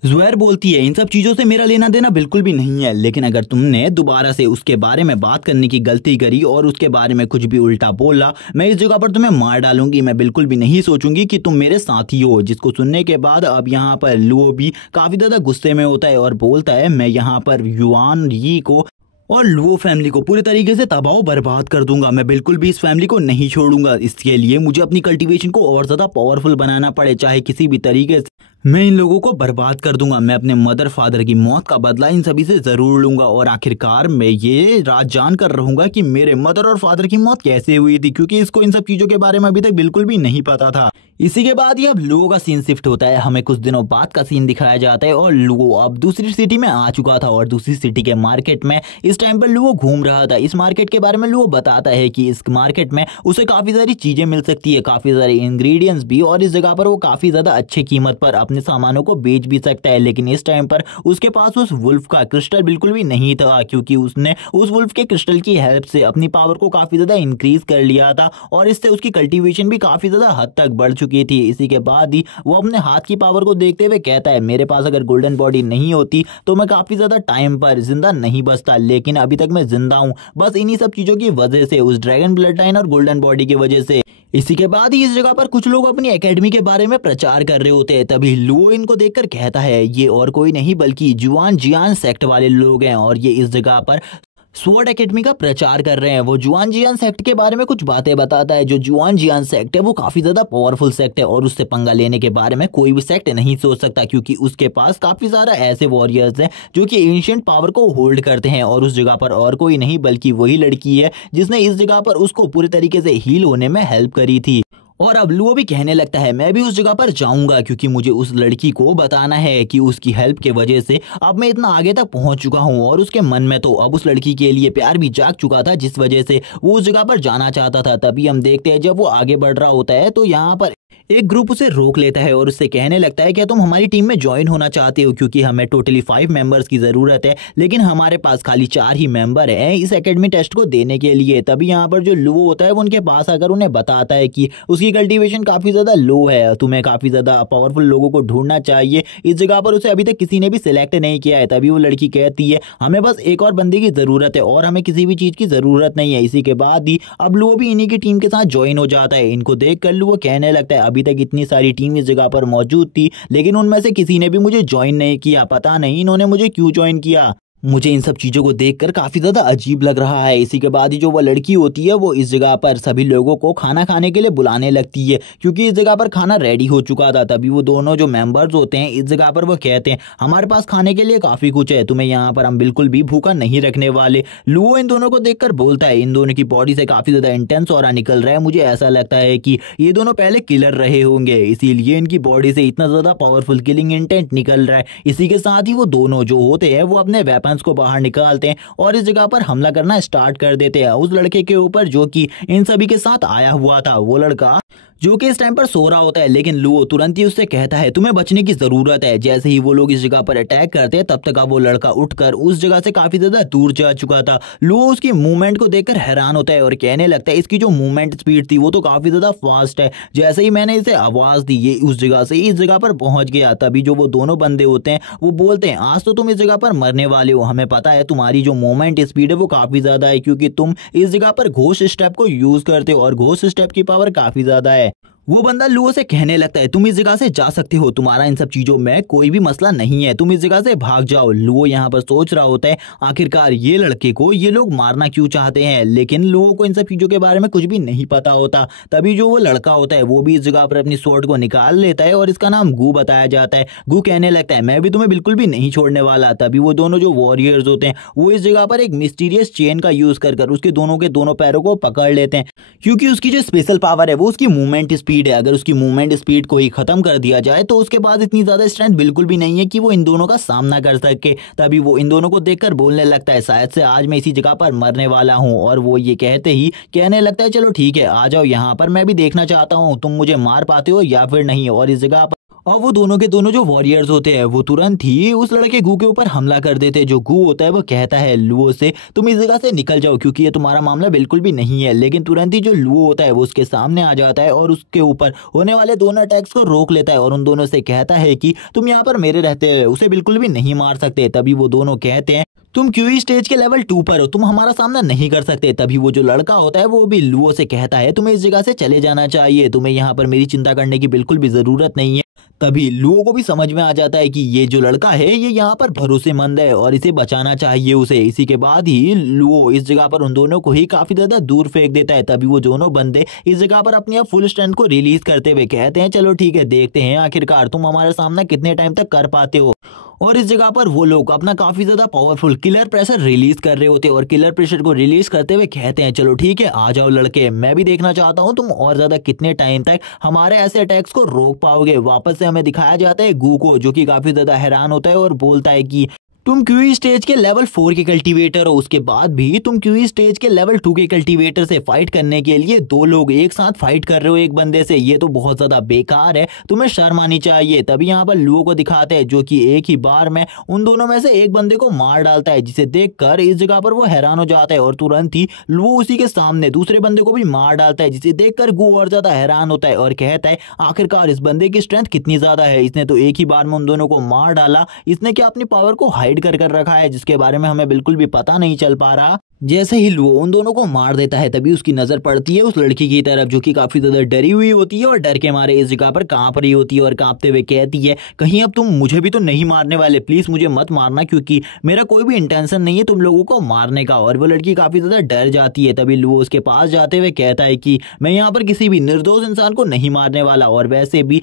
जुएर बोलती है इन सब चीजों से मेरा लेना देना बिल्कुल भी नहीं है, लेकिन अगर तुमने दोबारा से उसके बारे में बात करने की गलती करी और उसके बारे में कुछ भी उल्टा बोला, मैं इस जगह पर तुम्हें मार डालूंगी। मैं बिल्कुल भी नहीं सोचूंगी कि तुम मेरे साथी हो। जिसको सुनने के बाद अब यहाँ पर लुओ भी काफी ज्यादा गुस्से में होता है और बोलता है मैं यहाँ पर युआन यी को और लुओ फैमिली को पूरी तरीके से तबाह बर्बाद कर दूंगा। मैं बिल्कुल भी इस फैमिली को नहीं छोड़ूंगा। इसके लिए मुझे अपनी कल्टीवेशन को और ज्यादा पावरफुल बनाना पड़े, चाहे किसी भी तरीके से मैं इन लोगों को बर्बाद कर दूंगा। मैं अपने मदर फादर की मौत का बदला इन सभी से जरूर लूंगा और आखिरकार मैं ये राज जान कर रहूंगा कि मेरे मदर और फादर की मौत कैसे हुई थी, क्योंकि इसको इन सब चीजों के बारे में अभी तक बिल्कुल भी नहीं पता था। इसी के बाद ये अब लुओ का सीन शिफ्ट होता है। हमें कुछ दिनों बाद का सीन दिखाया जाता है और लुओ अब दूसरी सिटी में आ चुका था और दूसरी सिटी के मार्केट में इस टाइम पर लुओ घूम रहा था। इस मार्केट के बारे में लुओ बताता है कि इस मार्केट में उसे काफी सारी चीजें मिल सकती है, काफी सारे इंग्रेडिएंट्स भी, और इस जगह पर वो काफी ज्यादा अच्छी कीमत पर अपने सामानों को बेच भी सकता है। लेकिन इस टाइम पर उसके पास उस वुल्फ का क्रिस्टल बिल्कुल भी नहीं था, क्योंकि उसने उस वुल्फ के क्रिस्टल की हेल्प से अपनी पावर को काफी ज्यादा इंक्रीज कर लिया था और इससे उसकी कल्टीवेशन भी काफी ज्यादा हद तक बढ़ चुकी थी। इसी के बाद ही वो अपने हाथ की पावर को देखते हुए कहता है मेरे पास अगर गोल्डन बॉडी नहीं होती तो मैं काफी ज्यादा टाइम पर जिंदा नहीं बचता, लेकिन अभी तक मैं जिंदा हूं बस इन्हीं सब चीजों की वजह से, उस ड्रैगन ब्लड लाइन और गोल्डन बॉडी की वजह से। इसी के बाद ही इस जगह पर कुछ लोग अपनी एकेडमी के बारे में प्रचार कर रहे होते हैं। तभी लुओ इनको देखकर कहता है ये और कोई नहीं बल्कि जुआन जियान सेक्ट वाले लोग हैं और ये इस जगह पर स्वॉर्ड एकेडमी का प्रचार कर रहे हैं। वो जुआन जियान सेक्ट के बारे में कुछ बातें बताता है। जो जुआन जियान सेक्ट है वो काफी ज्यादा पावरफुल सेक्ट है और उससे पंगा लेने के बारे में कोई भी सेक्ट नहीं सोच सकता, क्योंकि उसके पास काफी सारा ऐसे वॉरियर्स हैं जो कि एंशिएंट पावर को होल्ड करते हैं और उस जगह पर और कोई नहीं बल्कि वही लड़की है जिसने इस जगह पर उसको पूरी तरीके से हील होने में हेल्प करी थी। और अब लुओ भी कहने लगता है मैं भी उस जगह पर जाऊंगा, क्योंकि मुझे उस लड़की को बताना है कि उसकी हेल्प के वजह से अब मैं इतना आगे तक पहुंच चुका हूं और उसके मन में तो अब उस लड़की के लिए प्यार भी जाग चुका था, जिस वजह से वो उस जगह पर जाना चाहता था। तभी हम देखते हैं जब वो आगे बढ़ रहा होता है तो यहाँ पर एक ग्रुप उसे रोक लेता है और उससे कहने लगता है क्या तुम हमारी टीम में ज्वाइन होना चाहते हो, क्योंकि हमें टोटली 5 मेंबर्स की जरूरत है लेकिन हमारे पास खाली 4 ही मेंबर हैं इस एकेडमी टेस्ट को देने के लिए। तभी यहाँ पर जो लुओ होता है वो उनके पास आकर उन्हें बताता है कि उसकी कल्टीवेशन काफी ज्यादा लो है, तुम्हें काफी ज्यादा पावरफुल लोगों को ढूंढना चाहिए। इस जगह पर उसे अभी तक किसी ने भी सिलेक्ट नहीं किया है। तभी वो लड़की कहती है हमें बस एक और बंदे की जरूरत है और हमें किसी भी चीज की जरूरत नहीं है। इसी के बाद ही अब लुओ भी इन्हीं की टीम के साथ ज्वाइन हो जाता है। इनको देख कर लुओ कहने लगता है अभी तक इतनी सारी टीम इस जगह पर मौजूद थी लेकिन उनमें से किसी ने भी मुझे ज्वाइन नहीं किया, पता नहीं इन्होंने मुझे क्यों ज्वाइन किया। मुझे इन सब चीजों को देखकर काफी ज्यादा अजीब लग रहा है। इसी के बाद ही जो वो लड़की होती है वो इस जगह पर सभी लोगों को खाना खाने के लिए बुलाने लगती है, क्योंकि इस जगह पर खाना रेडी हो चुका था। तभी वो दोनों जो मेंबर्स होते हैं इस जगह पर वो कहते हैं हमारे पास खाने के लिए काफी कुछ है, तुम्हें यहाँ पर हम बिल्कुल भी भूखा नहीं रखने वाले। लुओ इन दोनों को देखकर बोलता है इन दोनों की बॉडी से काफी ज्यादा इंटेंस ऑरा निकल रहा है, मुझे ऐसा लगता है कि ये दोनों पहले किलर रहे होंगे, इसीलिए इनकी बॉडी से इतना ज्यादा पावरफुल किलिंग इंटेंट निकल रहा है। इसी के साथ ही वो दोनों जो होते हैं वो अपने वेपन्स को बाहर निकालते हैं और इस जगह पर हमला करना स्टार्ट कर देते हैं उस लड़के के ऊपर जो कि इन सभी के साथ आया हुआ था। वो लड़का जो कि इस टाइम पर सो रहा होता है, लेकिन लुओ तुरंत ही उससे कहता है तुम्हें बचने की जरूरत है। जैसे ही वो लोग इस जगह पर अटैक करते हैं तब तक वो लड़का उठकर उस जगह से काफी ज्यादा दूर जा चुका था। लुओ उसकी मूवमेंट को देखकर हैरान होता है और कहने लगता है इसकी जो मूवमेंट स्पीड थी वो तो काफी ज्यादा फास्ट है। जैसे ही मैंने इसे आवाज दी ये उस जगह से इस जगह पर पहुंच गया। तभी जो वो दोनों बंदे होते हैं वो बोलते हैं आज तो तुम इस जगह पर मरने वाले हो, हमें पता है तुम्हारी जो मूवमेंट स्पीड है वो काफी ज्यादा है, क्योंकि तुम इस जगह पर घोस्ट स्टेप को यूज करते हो और घोस्ट स्टेप की पावर काफी ज्यादा है। वो बंदा लुओ से कहने लगता है तुम इस जगह से जा सकते हो, तुम्हारा इन सब चीजों में कोई भी मसला नहीं है, तुम इस जगह से भाग जाओ। लुओ यहाँ पर सोच रहा होता है आखिरकार ये लड़के को ये लोग मारना क्यों चाहते हैं, लेकिन लुओ को इन सब चीजों के बारे में कुछ भी नहीं पता होता। तभी जो वो लड़का होता है वो भी इस जगह पर अपनी स्वॉर्ड को निकाल लेता है और इसका नाम गू बताया जाता है। गू कहने लगता है मैं भी तुम्हें बिल्कुल भी नहीं छोड़ने वाला। तभी वो दोनों जो वॉरियर्स होते हैं वो इस जगह पर एक मिस्टीरियस चेन का यूज कर उसके दोनों के दोनों पैरों को पकड़ लेते हैं, क्योंकि उसकी जो स्पेशल पावर है वो उसकी मूवमेंट स्पीड है। अगर उसकी मूवमेंट स्पीड को ही खत्म कर दिया जाए तो उसके पास इतनी ज्यादा स्ट्रेंथ बिल्कुल भी नहीं है कि वो इन दोनों का सामना कर सके। तभी वो इन दोनों को देखकर बोलने लगता है शायद से आज मैं इसी जगह पर मरने वाला हूँ। और वो ये कहते ही कहने लगता है चलो ठीक है आ जाओ यहाँ पर, मैं भी देखना चाहता हूँ तुम मुझे मार पाते हो या फिर नहीं। और इस जगह पर और वो दोनों के दोनों जो वॉरियर्स होते हैं वो तुरंत ही उस लड़के गू के ऊपर हमला कर देते हैं। जो गू होता है वो कहता है लुओ से तुम इस जगह से निकल जाओ क्योंकि ये तुम्हारा मामला बिल्कुल भी नहीं है। लेकिन तुरंत ही जो लुओ होता है वो उसके सामने आ जाता है और उसके ऊपर होने वाले दोनों अटैक्स को रोक लेता है और उन दोनों से कहता है कि तुम यहाँ पर मेरे रहते हुए उसे बिल्कुल भी नहीं मार सकते। तभी वो दोनों कहते हैं तुम क्यूई स्टेज के लेवल 2 पर हो, तुम हमारा सामना नहीं कर सकते। तभी वो जो लड़का होता है वो भी लुओ से कहता है तुम्हें इस जगह से चले जाना चाहिए, तुम्हें यहाँ पर मेरी चिंता करने की बिल्कुल भी जरूरत नहीं है। तभी लुओ को भी समझ में आ जाता है कि ये जो लड़का है ये यहाँ पर भरोसेमंद है और इसे बचाना चाहिए उसे। इसी के बाद ही लुओ इस जगह पर उन दोनों को ही काफी ज्यादा दूर फेंक देता है। तभी वो दोनों बंदे इस जगह पर अपनी फुल स्ट्रेंथ को रिलीज करते हुए कहते हैं चलो ठीक है देखते हैं आखिरकार तुम हमारा सामना कितने टाइम तक कर पाते हो। और इस जगह पर वो लोग अपना काफी ज्यादा पावरफुल किलर प्रेशर रिलीज कर रहे होते हैं और किलर प्रेशर को रिलीज करते हुए कहते हैं चलो ठीक है आ जाओ लड़के, मैं भी देखना चाहता हूँ तुम और ज्यादा कितने टाइम तक हमारे ऐसे अटैक्स को रोक पाओगे। वापस से हमें दिखाया जाता है गू को जो कि काफी ज्यादा हैरान होता है और बोलता है कि तुम क्यूई स्टेज के लेवल 4 के कल्टीवेटर हो, उसके बाद भी तुम क्यूई स्टेज के लेवल 2 के कल्टीवेटर से फाइट करने के लिए दो लोग एक साथ फाइट कर रहे हो एक बंदे से, ये तो बहुत ज्यादा बेकार है, तुम्हें शर्म आनी चाहिए। तभी यहाँ पर लुओ को दिखाते हैं जो कि एक ही बार में उन दोनों में से एक बंदे को मार डालता है, जिसे देखकर इस जगह पर वो हैरान हो जाता है और तुरंत ही लुओ उसी के सामने दूसरे बंदे को भी मार डालता है, जिसे देखकर गू और ज्यादा हैरान होता है और कहता है आखिरकार इस बंदे की स्ट्रेंथ कितनी ज्यादा है, इसने तो एक ही बार में उन दोनों को मार डाला, इसने क्या अपनी पावर को हाइड कर रखा है जिसके बारे में हमें बिल्कुल भी पता नहीं चल पा रहा। जैसे ही लुओ उन दोनों को मार देता है तभी उसकी नजर पड़ती है उस लड़की की तरफ जो कि काफी ज्यादा डरी हुई होती है और डर के मारे इस जगह पर कांप रही होती है और कांपते हुए कहती है कहीं अब तुम मुझे भी तो नहीं मारने वाले, प्लीज मुझे मत मारना क्योंकि मेरा कोई भी इंटेंशन नहीं है तुम लोगों को मारने का। और वो लड़की काफी ज्यादा डर जाती है। तभी लुओ उसके पास जाते हुए कहता है कि मैं यहाँ पर किसी भी निर्दोष इंसान को नहीं मारने वाला और वैसे भी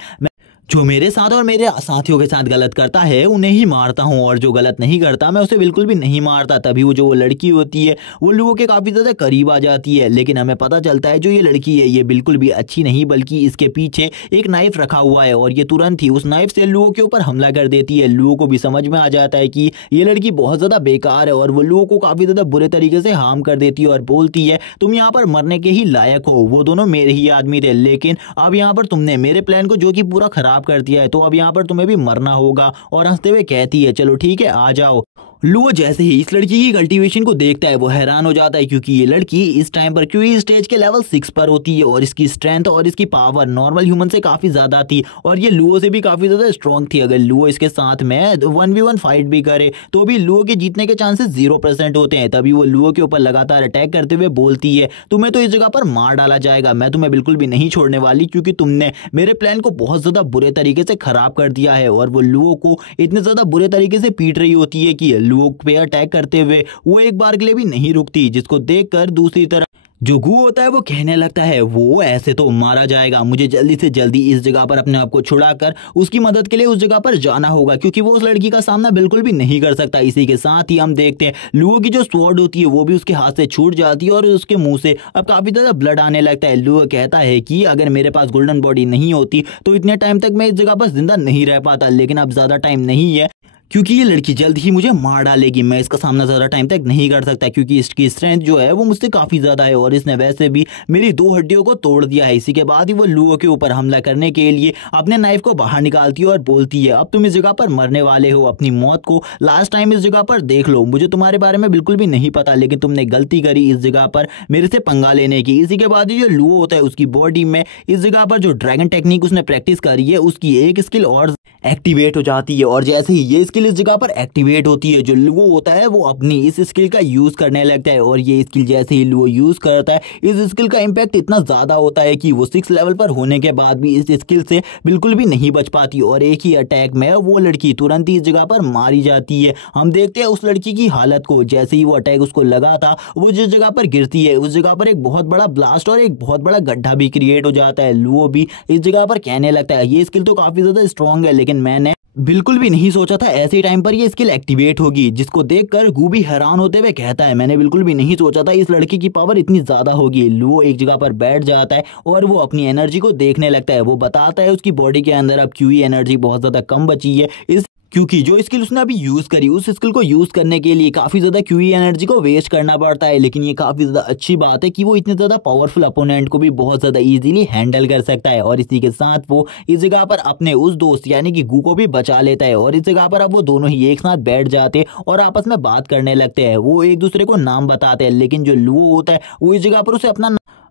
जो मेरे साथ और मेरे साथियों के साथ गलत करता है उन्हें ही मारता हूँ और जो गलत नहीं करता मैं उसे बिल्कुल भी नहीं मारता। तभी वो लड़की होती है वो लुओ के काफी ज्यादा करीब आ जाती है, लेकिन हमें पता चलता है जो ये लड़की है ये बिल्कुल भी अच्छी नहीं बल्कि इसके पीछे एक नाइफ रखा हुआ है और ये तुरंत ही उस नाइफ से लुओ के ऊपर हमला कर देती है। लुओ को भी समझ में आ जाता है कि ये लड़की बहुत ज्यादा बेकार है और वो लुओ को काफी ज्यादा बुरे तरीके से हार्म कर देती है और बोलती है तुम यहाँ पर मरने के ही लायक हो, वो दोनों मेरे ही आदमी थे लेकिन अब यहाँ पर तुमने मेरे प्लान को जो कि पूरा खराब कर दिया है तो अब यहाँ पर तुम्हें भी मरना होगा। और हंसते हुए कहती है चलो ठीक है आ जाओ। लुओ जैसे ही इस लड़की की कल्टीवेशन को देखता है वो हैरान हो जाता है क्योंकि ये लड़की इस टाइम पर क्यूई स्टेज के लेवल 6 पर होती है और इसकी स्ट्रेंथ और इसकी पावर नॉर्मल ह्यूमन से काफी ज्यादा थी और ये लुओ से भी काफी ज्यादा स्ट्रॉन्ग थी। अगर लुओ इसके साथ में 1v1 फाइट भी करे तो भी लुओ के जीतने के चांसेस 0% होते हैं। तभी वो लुओ के ऊपर लगातार अटैक करते हुए बोलती है तुम्हें तो इस जगह पर मार डाला जाएगा, मैं तुम्हें बिल्कुल भी नहीं छोड़ने वाली क्योंकि तुमने मेरे प्लान को बहुत ज्यादा बुरे तरीके से खराब कर दिया है। और वो लुओ को इतने ज्यादा बुरे तरीके से पीट रही होती है कि लुओ पे अटैक करते हुए वो एक बार के लिए भी नहीं रुकती, जिसको देखकर दूसरी तरफ जो गू होता है वो कहने लगता है वो ऐसे तो मारा जाएगा, मुझे जल्दी से जल्दी इस जगह पर अपने आप को छुड़ाकर उसकी मदद के लिए उस जगह पर जाना होगा क्योंकि वो उस लड़की का सामना बिल्कुल भी नहीं कर सकता। इसी के साथ ही हम देखते हैं लुओ की जो स्वॉर्ड होती है वो भी उसके हाथ से छूट जाती है और उसके मुंह से अब काफी ज्यादा ब्लड आने लगता है। लुओ कहता है कि अगर मेरे पास गोल्डन बॉडी नहीं होती तो इतने टाइम तक मैं इस जगह पर जिंदा नहीं रह पाता, लेकिन अब ज्यादा टाइम नहीं है क्योंकि ये लड़की जल्द ही मुझे मार डालेगी, मैं इसका सामना ज्यादा टाइम तक नहीं कर सकता क्योंकि इसकी स्ट्रेंथ जो है वो मुझसे काफी ज्यादा है और इसने वैसे भी मेरी 2 हड्डियों को तोड़ दिया है। इसी के बाद ही वो लुओ के ऊपर हमला करने के लिए अपने नाइफ को बाहर निकालती है और बोलती है अब तुम इस जगह पर मरने वाले हो, अपनी मौत को लास्ट टाइम इस जगह पर देख लो, मुझे तुम्हारे बारे में बिल्कुल भी नहीं पता लेकिन तुमने गलती करी इस जगह पर मेरे से पंगा लेने की। इसी के बाद जो लुओ होता है उसकी बॉडी में इस जगह पर जो ड्रैगन टेक्निक उसने प्रैक्टिस करी है उसकी एक स्किल और एक्टिवेट हो जाती है और जैसे ही ये स्किल इस जगह पर एक्टिवेट होती है। जो लुओ होता है वो अपनी इस स्किल का यूज करने लगता है और ये स्किल जैसे ही लुओ यूज करता है इस स्किल का इम्पैक्ट इतना ज्यादा होता है कि वो 6 लेवल पर होने के बाद भी इस स्किल से बिल्कुल भी नहीं बच पाती और एक ही अटैक में वो लड़की तुरंत ही इस जगह पर मारी जाती है। हम देखते हैं उस लड़की की हालत को, जैसे ही वो अटैक उसको लगा था वो जिस जगह पर गिरती है उस जगह पर एक बहुत बड़ा ब्लास्ट और एक बहुत बड़ा गड्ढा भी क्रिएट हो जाता है। लुओ भी इस जगह पर कहने लगता है ये स्किल तो काफी ज्यादा स्ट्रांग है, लेकिन मैंने बिल्कुल भी नहीं सोचा था ऐसे टाइम पर ये स्किल एक्टिवेट होगी। जिसको देखकर गू भी हैरान होते हुए कहता है मैंने बिल्कुल भी नहीं सोचा था इस लड़की की पावर इतनी ज्यादा होगी। लुओ एक जगह पर बैठ जाता है और वो अपनी एनर्जी को देखने लगता है। वो बताता है उसकी बॉडी के अंदर अब क्यूई एनर्जी बहुत ज्यादा कम बची है क्योंकि जो स्किल उसने अभी यूज करी उस स्किल को यूज करने के लिए काफी ज्यादा क्यूई एनर्जी को वेस्ट करना पड़ता है। लेकिन ये काफी ज्यादा अच्छी बात है कि वो इतने ज्यादा पावरफुल अपोनेंट को भी बहुत ज्यादा इजीली हैंडल कर सकता है और इसी के साथ वो इस जगह पर अपने उस दोस्त यानी कि गू को भी बचा लेता है और इस जगह पर अब वो दोनों ही एक साथ बैठ जाते हैं और आपस में बात करने लगते हैं। वो एक दूसरे को नाम बताते हैं, लेकिन जो लुओ होता है वो इस जगह पर उसे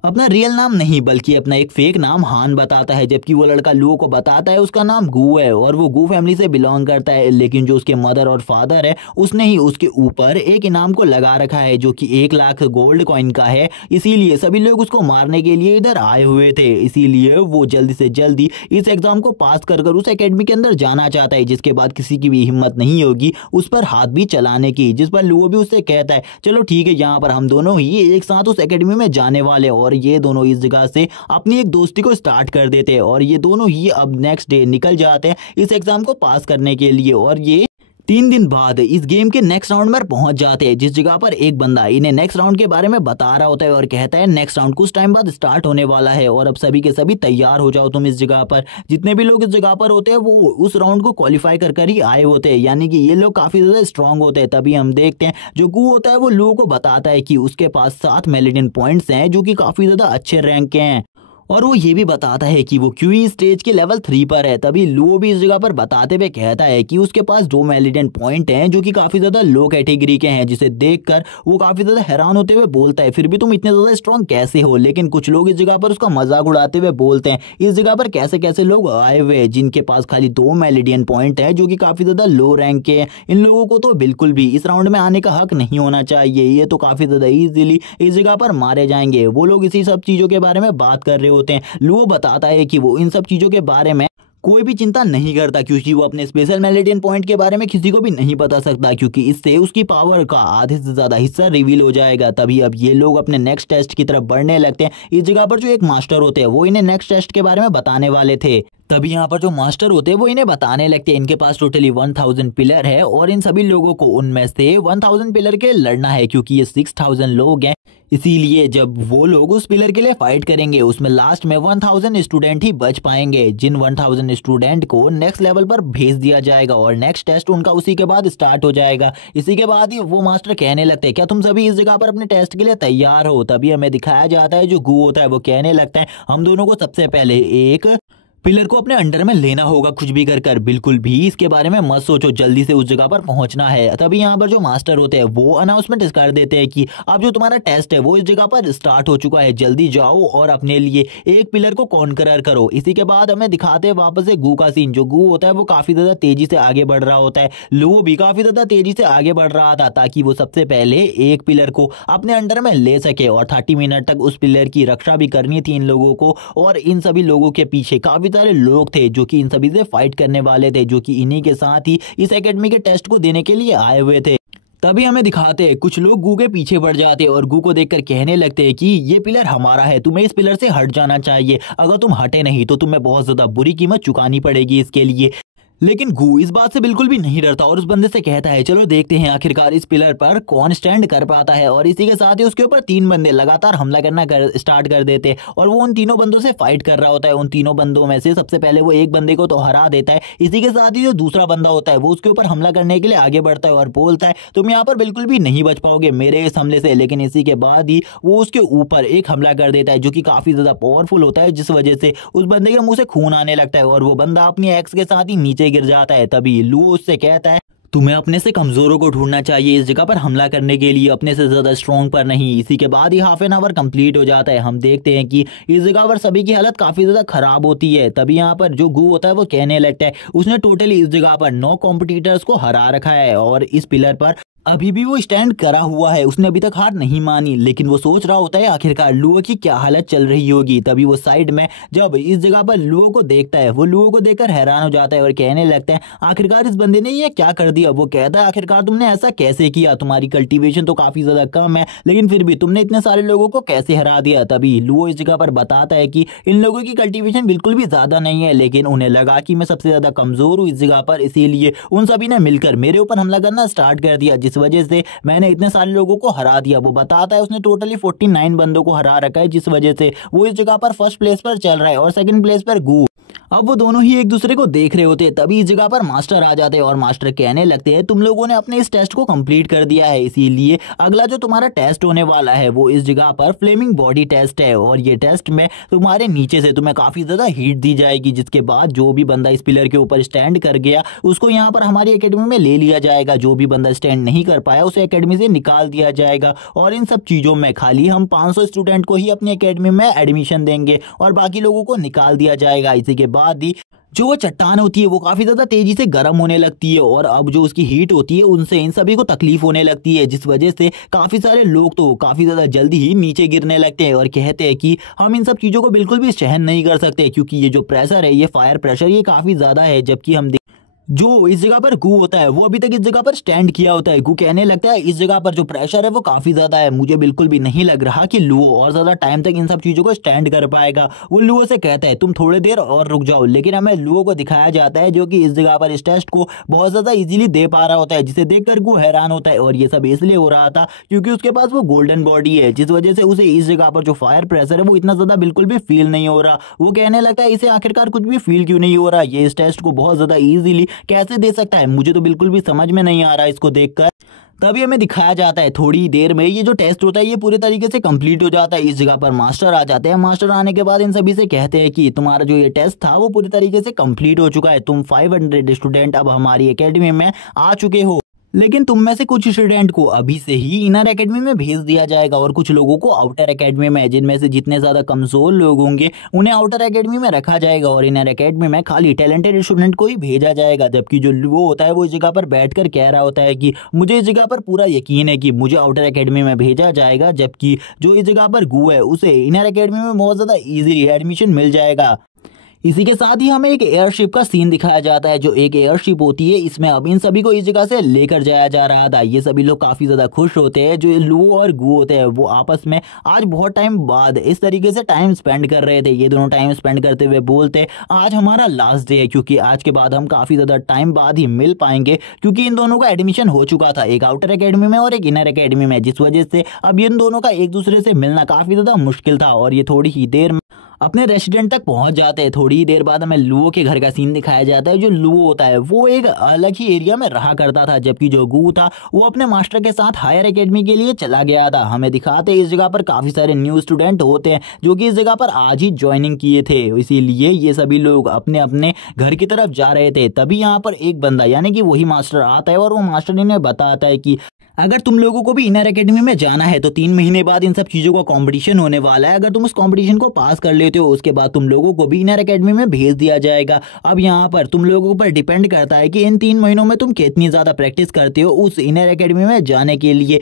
अपना रियल नाम नहीं बल्कि अपना एक फेक नाम हान बताता है, जबकि वो लड़का लुओ को बताता है उसका नाम गू है और वो गू फैमिली से बिलोंग करता है। लेकिन जो उसके मदर और फादर है उसने ही उसके ऊपर एक इनाम को लगा रखा है जो कि 1 लाख गोल्ड कॉइन का है, इसीलिए सभी लोग उसको मारने के लिए इधर आए हुए थे। इसीलिए वो जल्दी से जल्दी इस एग्जाम को पास कर उस एकेडमी के अंदर जाना चाहता है, जिसके बाद किसी की भी हिम्मत नहीं होगी उस पर हाथ भी चलाने की। जिस पर लुओ भी उससे कहता है चलो ठीक है, यहाँ पर हम दोनों ही एक साथ उस एकेडमी में जाने वाले और ये दोनों इस जगह से अपनी एक दोस्ती को स्टार्ट कर देते हैं और ये दोनों ही अब नेक्स्ट डे निकल जाते हैं इस एग्जाम को पास करने के लिए। और ये 3 दिन बाद इस गेम के नेक्स्ट राउंड में पहुंच जाते हैं, जिस जगह पर एक बंदा इन्हें नेक्स्ट राउंड के बारे में बता रहा होता है और कहता है नेक्स्ट राउंड कुछ टाइम बाद स्टार्ट होने वाला है और अब सभी के सभी तैयार हो जाओ तुम इस जगह पर। जितने भी लोग इस जगह पर होते हैं वो उस राउंड को क्वालिफाई कर ही आए होते हैं, यानी कि ये लोग काफी ज्यादा स्ट्रांग होते हैं। तभी हम देखते हैं जो गू होता है वो लुओ को बताता है कि उसके पास 7 मेलेडियन पॉइंट्स हैं जो कि काफी ज्यादा अच्छे रैंक के हैं और वो ये भी बताता है कि वो क्यूई स्टेज के लेवल 3 पर है। तभी लुओ भी इस जगह पर बताते हुए कहता है कि उसके पास 2 मेलिडेंट पॉइंट हैं जो कि काफी ज्यादा लो कैटेगरी के हैं, जिसे देखकर वो काफी ज्यादा हैरान होते हुए बोलता है फिर भी तुम इतने ज्यादा स्ट्रांग कैसे हो। लेकिन कुछ लोग इस जगह पर उसका मजाक उड़ाते हुए बोलते हैं इस जगह पर कैसे कैसे लोग आए हुए हैं जिनके पास खाली 2 मेलिडियन पॉइंट है जो कि काफी ज्यादा लो रैंक के हैं। इन लोगों को तो बिल्कुल भी इस राउंड में आने का हक नहीं होना चाहिए, ये तो काफी ज्यादा इजीली इस जगह पर मारे जाएंगे। वो लोग इसी सब चीजों के बारे में बात कर रहे होते हैं। लुओ बताता है कि वो इन सब चीजों के बारे में कोई भी चिंता नहीं करता क्योंकि वो अपने स्पेशल मेलेडियन पॉइंट के बारे में किसी को भी नहीं बता सकता, क्योंकि इससे उसकी पावर का आधे से ज्यादा हिस्सा रिवील हो जाएगा। तभी अब ये लोग अपने नेक्स्ट टेस्ट की तरफ बढ़ने लगते हैं। इस जगह पर जो एक मास्टर होते हैं वो इन्हें नेक्स्ट टेस्ट के बारे में बताने वाले थे। तभी यहाँ पर जो मास्टर होते हैं वो इन्हें बताने लगते हैं इनके पास टोटली 1000 पिलर है और इन सभी लोगों को उनमें से 1000 पिलर के लड़ना है, क्योंकि ये 6000 लोग हैं। इसीलिए जब वो लोग उस पिलर के लिए फाइट करेंगे उसमें लास्ट में 1000 स्टूडेंट ही बच पाएंगे, जिन 1000 स्टूडेंट को नेक्स्ट लेवल पर भेज दिया जाएगा और नेक्स्ट टेस्ट उनका उसी के बाद स्टार्ट हो जाएगा। इसी के बाद ही वो मास्टर कहने लगते हैं क्या तुम सभी इस जगह पर अपने टेस्ट के लिए तैयार हो। तभी हमें दिखाया जाता है जो गू होता है वो कहने लगता है हम दोनों को सबसे पहले एक पिलर को अपने अंडर में लेना होगा कुछ भी कर बिल्कुल भी इसके बारे में मत सोचो, जल्दी से उस जगह पर पहुंचना है। तभी यहाँ पर जो मास्टर होते हैं वो अनाउंसमेंट कर देते हैं कि अब जो तुम्हारा टेस्ट है वो इस जगह पर स्टार्ट हो चुका है, जल्दी जाओ और अपने लिए एक पिलर को कॉन्करर करो। इसी के बाद हमें दिखाते हैं वापस से गू का सीन। जो गू होता है वो काफी ज्यादा तेजी से आगे बढ़ रहा होता है, लुओ भी काफी ज्यादा तेजी से आगे बढ़ रहा था ताकि वो सबसे पहले एक पिलर को अपने अंडर में ले सके और 30 मिनट तक उस पिलर की रक्षा भी करनी थी इन लोगों को। और इन सभी लोगों के पीछे काफी सारे लोग थे जो कि इन सभी से फाइट करने वाले थे, जो कि इन्हीं के साथ ही इस एकेडमी के टेस्ट को देने के लिए आए हुए थे। तभी हमें दिखाते हैं कुछ लोग गू के पीछे बढ़ जाते हैं और गू को देखकर कहने लगते हैं कि ये पिलर हमारा है, तुम्हें इस पिलर से हट जाना चाहिए, अगर तुम हटे नहीं तो तुम्हें बहुत ज्यादा बुरी कीमत चुकानी पड़ेगी इसके लिए। लेकिन गू इस बात से बिल्कुल भी नहीं डरता और उस बंदे से कहता है चलो देखते हैं आखिरकार इस पिलर पर कौन स्टैंड कर पाता है। और इसी के साथ ही उसके ऊपर 3 बंदे लगातार हमला करना स्टार्ट कर देते हैं और वो उन तीनों बंदों से फाइट कर रहा होता है। उन तीनों बंदों में से सबसे पहले वो एक बंदे को तो हरा देता है। इसी के साथ ही जो दूसरा बंदा होता है वो उसके ऊपर हमला करने के लिए आगे बढ़ता है और बोलता है तुम यहाँ पर बिल्कुल भी नहीं बच पाओगे मेरे इस हमले से। लेकिन इसी के बाद ही वो उसके ऊपर एक हमला कर देता है जो कि काफी ज्यादा पावरफुल होता है, जिस वजह से उस बंदे के मुंह से खून आने लगता है और वो बंदा अपनी एक्स के साथ ही नीचे गिर जाता है। तभी लुओ उससे कहता है तुम्हें अपने से कमजोरों को ढूंढना चाहिए इस जगह पर हमला करने के लिए, अपने से ज्यादा स्ट्रॉन्ग पर नहीं। इसी के बाद ही हाफ एन आवर कंप्लीट हो जाता है। हम देखते हैं कि इस जगह पर सभी की हालत काफी ज्यादा खराब होती है। तभी यहाँ पर जो गू होता है वो कहने लगता है उसने टोटली इस जगह पर 9 कॉम्पिटिटर्स को हरा रखा है और इस पिलर पर अभी भी वो स्टैंड करा हुआ है। उसने अभी तक हार नहीं मानी, लेकिन वो सोच रहा होता है आखिरकार लुओ की क्या हालत चल रही होगी। तभी वो साइड में जब इस जगह पर लुओ को देखता है, वो लुओ को देखकर हैरान हो जाता है और कहने लगता है आखिरकार इस बंदे ने ये क्या कर दिया। वो कहता है आखिरकार तुमने ऐसा कैसे किया, तुम्हारी कल्टीवेशन तो काफी ज्यादा कम है, लेकिन फिर भी तुमने इतने सारे लोगों को कैसे हरा दिया। तभी लुओ इस जगह पर बताता है कि इन लोगों की कल्टीवेशन बिल्कुल भी ज्यादा नहीं है, लेकिन उन्हें लगा कि मैं सबसे ज्यादा कमजोर हूँ इस जगह पर, इसीलिए उन सभी ने मिलकर मेरे ऊपर हमला करना स्टार्ट कर दिया, जिस वजह से मैंने इतने सारे लोगों को हरा दिया। वो बताता है उसने टोटली 49 बंदों को हरा रखा है, जिस वजह से वो इस जगह पर फर्स्ट प्लेस पर चल रहा है और सेकंड प्लेस पर गू। अब वो दोनों ही एक दूसरे को देख रहे होते हैं। तभी इस जगह पर मास्टर आ जाते हैं और मास्टर कहने लगते हैं तुम लोगों ने अपने इस टेस्ट को कंप्लीट कर दिया है, इसीलिए अगला जो तुम्हारा टेस्ट होने वाला है वो इस जगह पर फ्लेमिंग बॉडी टेस्ट है। और ये टेस्ट में तुम्हारे नीचे से तुम्हें काफी ज्यादा हीट दी जाएगी, जिसके बाद जो भी बंदा इस पिलर के ऊपर स्टैंड कर गया उसको यहाँ पर हमारी एकेडमी में ले लिया जाएगा। जो भी बंदा स्टैंड नहीं कर पाया उसे एकेडमी से निकाल दिया जाएगा। और इन सब चीजों में खाली हम 500 स्टूडेंट को ही अपनी एकेडमी में एडमिशन देंगे और बाकी लोगों को निकाल दिया जाएगा। इसी के बाद ही जो वो चट्टान होती है वो काफी ज्यादा तेजी से गर्म होने लगती है और अब जो उसकी हीट होती है उनसे इन सभी को तकलीफ होने लगती है, जिस वजह से काफी सारे लोग तो काफी ज्यादा जल्दी ही नीचे गिरने लगते हैं और कहते हैं कि हम इन सब चीजों को बिल्कुल भी सहन नहीं कर सकते, क्योंकि ये जो प्रेशर है, ये फायर प्रेशर, ये काफी ज्यादा है। जबकि हम जो इस जगह पर गू होता है वो अभी तक इस जगह पर स्टैंड किया होता है। गू कहने लगता है इस जगह पर जो प्रेशर है वो काफी ज्यादा है, मुझे बिल्कुल भी नहीं लग रहा कि लुओ और ज्यादा टाइम तक इन सब चीजों को स्टैंड कर पाएगा। वो लुओ से कहता है तुम थोड़ी देर और रुक जाओ, लेकिन हमें लुओ को दिखाया जाता है जो कि इस जगह पर इस टेस्ट को बहुत ज्यादा इजीली दे पा रहा होता है, जिसे देखकर गू हैरान होता है। और ये सब इसलिए हो रहा था क्योंकि उसके पास वो गोल्डन बॉडी है, जिस वजह से उसे इस जगह पर जो फायर प्रेशर है वो इतना ज्यादा बिल्कुल भी फील नहीं हो रहा। वो कहने लगता है इसे आखिरकार कुछ भी फील क्यों नहीं हो रहा, ये इस टेस्ट को बहुत ज्यादा इजीली कैसे दे सकता है, मुझे तो बिल्कुल भी समझ में नहीं आ रहा इसको देखकर। तभी हमें दिखाया जाता है थोड़ी देर में ये जो टेस्ट होता है ये पूरे तरीके से कंप्लीट हो जाता है। इस जगह पर मास्टर आ जाते हैं। मास्टर आने के बाद इन सभी से कहते हैं कि तुम्हारा जो ये टेस्ट था वो पूरी तरीके से कंप्लीट हो चुका है, तुम 500 स्टूडेंट अब हमारी एकेडमी में आ चुके हो, लेकिन तुम में से कुछ स्टूडेंट को अभी से ही इनर एकेडमी में भेज दिया जाएगा और कुछ लोगों को आउटर एकेडमी में, जिनमें से जितने ज्यादा कमजोर लोग होंगे उन्हें आउटर एकेडमी में रखा जाएगा और इनर एकेडमी में खाली टैलेंटेड स्टूडेंट को ही भेजा जाएगा। जबकि जो वो होता है वो इस जगह पर बैठकर कह रहा होता है कि मुझे इस जगह पर पूरा यकीन है कि मुझे आउटर एकेडमी में भेजा जाएगा, जबकि जो इस जगह पर गू है उसे इनर एकेडमी में बहुत ज्यादा ईजिली एडमिशन मिल जाएगा। इसी के साथ ही हमें एक एयरशिप का सीन दिखाया जाता है। जो एक एयरशिप होती है इसमें अब इन सभी को इस जगह से लेकर जाया जा रहा था। ये सभी लोग काफी ज्यादा खुश होते हैं। जो लुओ और गू होते हैं वो आपस में आज बहुत टाइम बाद इस तरीके से टाइम स्पेंड कर रहे थे। ये दोनों टाइम स्पेंड करते हुए बोलते आज हमारा लास्ट डे है, क्योंकि आज के बाद हम काफी ज्यादा टाइम बाद ही मिल पाएंगे, क्योंकि इन दोनों का एडमिशन हो चुका था, एक आउटर एकेडमी में और एक इनर एकेडमी में, जिस वजह से अब इन दोनों का एक दूसरे से मिलना काफी ज्यादा मुश्किल था। और ये थोड़ी ही देर में अपने रेसिडेंट तक पहुंच जाते हैं। थोड़ी ही देर बाद हमें लुओ के घर का सीन दिखाया जाता है। जो लुओ होता है वो एक अलग ही एरिया में रहा करता था, जबकि जो गू था वो अपने मास्टर के साथ हायर एकेडमी के लिए चला गया था। हमें दिखाते हैं इस जगह पर काफी सारे न्यू स्टूडेंट होते हैं जो कि इस जगह पर आज ही ज्वाइनिंग किए थे, इसीलिए ये सभी लोग अपने अपने घर की तरफ जा रहे थे। तभी यहाँ पर एक बंदा यानी कि वही मास्टर आता है और वो मास्टर इन्हें बताता है कि अगर तुम लोगों को भी इनर एकेडमी में जाना है तो 3 महीने बाद इन सब चीजों का कंपटीशन होने वाला है। अगर तुम उस कंपटीशन को पास कर लेते हो उसके बाद तुम लोगों को भी इनर एकेडमी में भेज दिया जाएगा। अब यहाँ पर तुम लोगों पर डिपेंड करता है कि इन 3 महीनों में तुम कितनी ज्यादा प्रैक्टिस करते हो उस इनर एकेडमी में जाने के लिए।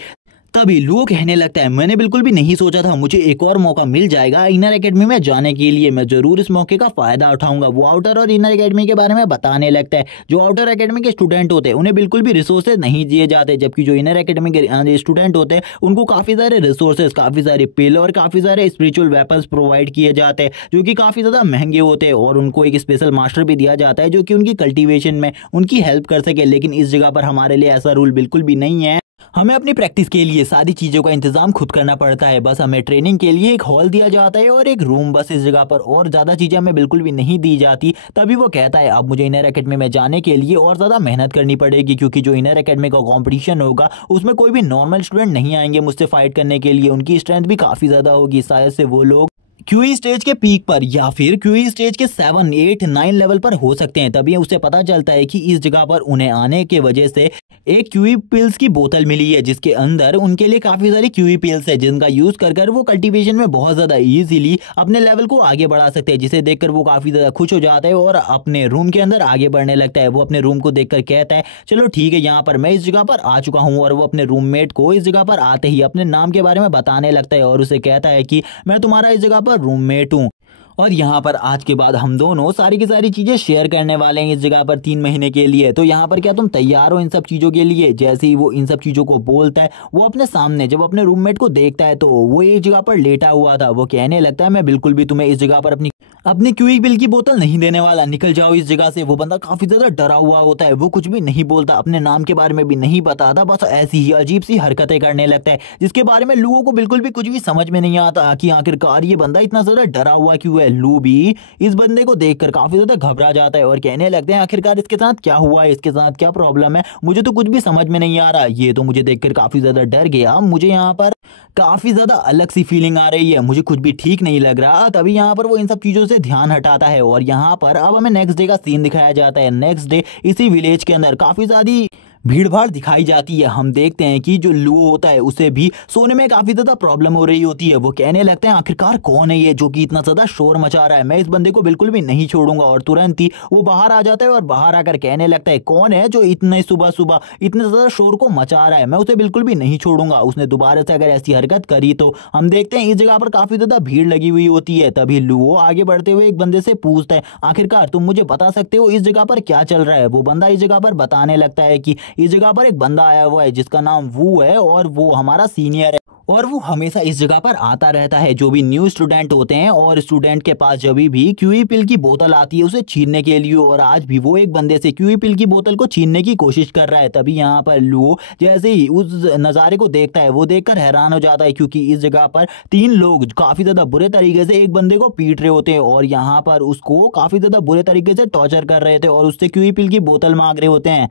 तभी लुओ कहने लगता है मैंने बिल्कुल भी नहीं सोचा था मुझे एक और मौका मिल जाएगा इनर एकेडमी में जाने के लिए, मैं जरूर इस मौके का फायदा उठाऊंगा। वो आउटर और इनर एकेडमी के बारे में बताने लगता है। जो आउटर एकेडमी के स्टूडेंट होते हैं उन्हें बिल्कुल भी रिसोर्सेज नहीं दिए जाते, जबकि जो इनर एकेडमी के स्टूडेंट होते हैं उनको काफी सारे रिसोर्सेज, काफी सारे पिल और काफी सारे स्पिरिचुअल वेपन्स प्रोवाइड किए जाते हैं, जो कि काफी ज्यादा महंगे होते हैं। और उनको एक स्पेशल मास्टर भी दिया जाता है जो कि उनकी कल्टीवेशन में उनकी हेल्प कर सके। लेकिन इस जगह पर हमारे लिए ऐसा रूल बिल्कुल भी नहीं है। हमें अपनी प्रैक्टिस के लिए सारी चीज़ों का इंतजाम खुद करना पड़ता है। बस हमें ट्रेनिंग के लिए एक हॉल दिया जाता है और एक रूम, बस इस जगह पर, और ज़्यादा चीज़ें हमें बिल्कुल भी नहीं दी जाती। तभी वो कहता है अब मुझे इनर एकेडमी में जाने के लिए और ज़्यादा मेहनत करनी पड़ेगी, क्योंकि जो इनर एकेडमी का कॉम्पिटिशन होगा उसमें कोई भी नॉर्मल स्टूडेंट नहीं आएंगे मुझसे फाइट करने के लिए। उनकी स्ट्रेंथ भी काफ़ी ज़्यादा होगी, शायद से वो लोग क्यूई स्टेज के पीक पर या फिर क्यूई स्टेज के 7, 8, 9 लेवल पर हो सकते हैं। तभी उसे पता चलता है कि इस जगह पर उन्हें आने के वजह से एक क्यूई पिल्स की बोतल मिली है, जिसके अंदर उनके लिए काफी सारी क्यूई पिल्स है, जिनका यूज कर वो कल्टीवेशन में बहुत ज्यादा इजीली अपने लेवल को आगे बढ़ा सकते हैं। जिसे देखकर वो काफी ज्यादा खुश हो जाता है और अपने रूम के अंदर आगे बढ़ने लगता है। वो अपने रूम को देखकर कहता है चलो ठीक है, यहाँ पर मैं इस जगह पर आ चुका हूँ। और वो अपने रूममेट को इस जगह पर आते ही अपने नाम के बारे में बताने लगता है और उसे कहता है कि मैं तुम्हारा इस जगह पर रूममेट हूँ और यहाँ पर आज के बाद हम दोनों सारी की सारी चीजें शेयर करने वाले हैं इस जगह पर 3 महीने के लिए। तो यहाँ पर क्या तुम तैयार हो इन सब चीजों के लिए? जैसे ही वो इन सब चीजों को बोलता है, वो अपने सामने जब अपने रूममेट को देखता है तो वो एक जगह पर लेटा हुआ था। वो कहने लगता है मैं बिल्कुल भी तुम्हें इस जगह पर अपनी क्यूई पिल की बोतल नहीं देने वाला, निकल जाओ इस जगह से। वो बंदा काफी ज्यादा डरा हुआ होता है, वो कुछ भी नहीं बोलता, अपने नाम के बारे में भी नहीं बताता, बस ऐसी ही अजीब सी हरकतें करने लगता है जिसके बारे में लोगों को बिल्कुल भी कुछ भी समझ में नहीं आता कि आखिरकार ये बंदा इतना ज्यादा डरा हुआ क्यों है। लू भी इस बंदे को देखकर काफी ज्यादा घबरा जाता है और कहने लगते हैं आखिरकार इसके साथ क्या हुआ है, इसके साथ क्या प्रॉब्लम है, मुझे तो कुछ भी समझ में नहीं आ रहा। ये तो मुझे देखकर काफी ज्यादा डर गया, मुझे यहाँ पर काफी ज्यादा अलग सी फीलिंग आ रही है, मुझे कुछ भी ठीक नहीं लग रहा। तभी यहाँ पर वो इन सब चीजों से ध्यान हटाता है और यहाँ पर अब हमें नेक्स्ट डे का सीन दिखाया जाता है। नेक्स्ट डे इसी विलेज के अंदर काफी सारी भीड़ भाड़ दिखाई जाती है। हम देखते हैं कि जो लू होता है उसे भी सोने में काफी ज्यादा प्रॉब्लम हो रही होती है। वो कहने लगते हैं आखिरकार कौन है ये जो कि इतना ज्यादा शोर मचा रहा है, मैं इस बंदे को बिल्कुल भी नहीं छोड़ूंगा। और तुरंत ही वो बाहर आ जाता है और बाहर आकर कहने लगता है कौन है जो इतने सुबह सुबह इतने ज्यादा शोर को मचा रहा है, मैं उसे बिल्कुल भी नहीं छोड़ूंगा। उसने दोबारा से अगर ऐसी हरकत करी तो हम देखते हैं इस जगह पर काफी ज्यादा भीड़ लगी हुई होती है। तभी लू आगे बढ़ते हुए एक बंदे से पूछता है आखिरकार तुम मुझे बता सकते हो इस जगह पर क्या चल रहा है। वो बंदा इस जगह पर बताने लगता है कि इस जगह पर एक बंदा आया हुआ है जिसका नाम वू है और वो हमारा सीनियर है और वो हमेशा इस जगह पर आता रहता है। जो भी न्यू स्टूडेंट होते हैं और स्टूडेंट के पास जब भी क्यूई पिल की बोतल आती है उसे छीनने के लिए, और आज भी वो एक बंदे से क्यूई पिल की बोतल को छीनने की कोशिश कर रहा है। तभी यहाँ पर लू जैसे ही उस नज़ारे को देखता है वो देखकर हैरान हो जाता है क्योंकि इस जगह पर 3 लोग काफी ज्यादा बुरे तरीके से एक बंदे को पीट रहे होते हैं और यहाँ पर उसको काफी ज्यादा बुरे तरीके से टॉर्चर कर रहे थे और उससे क्यूई पिल की बोतल मांग रहे होते हैं।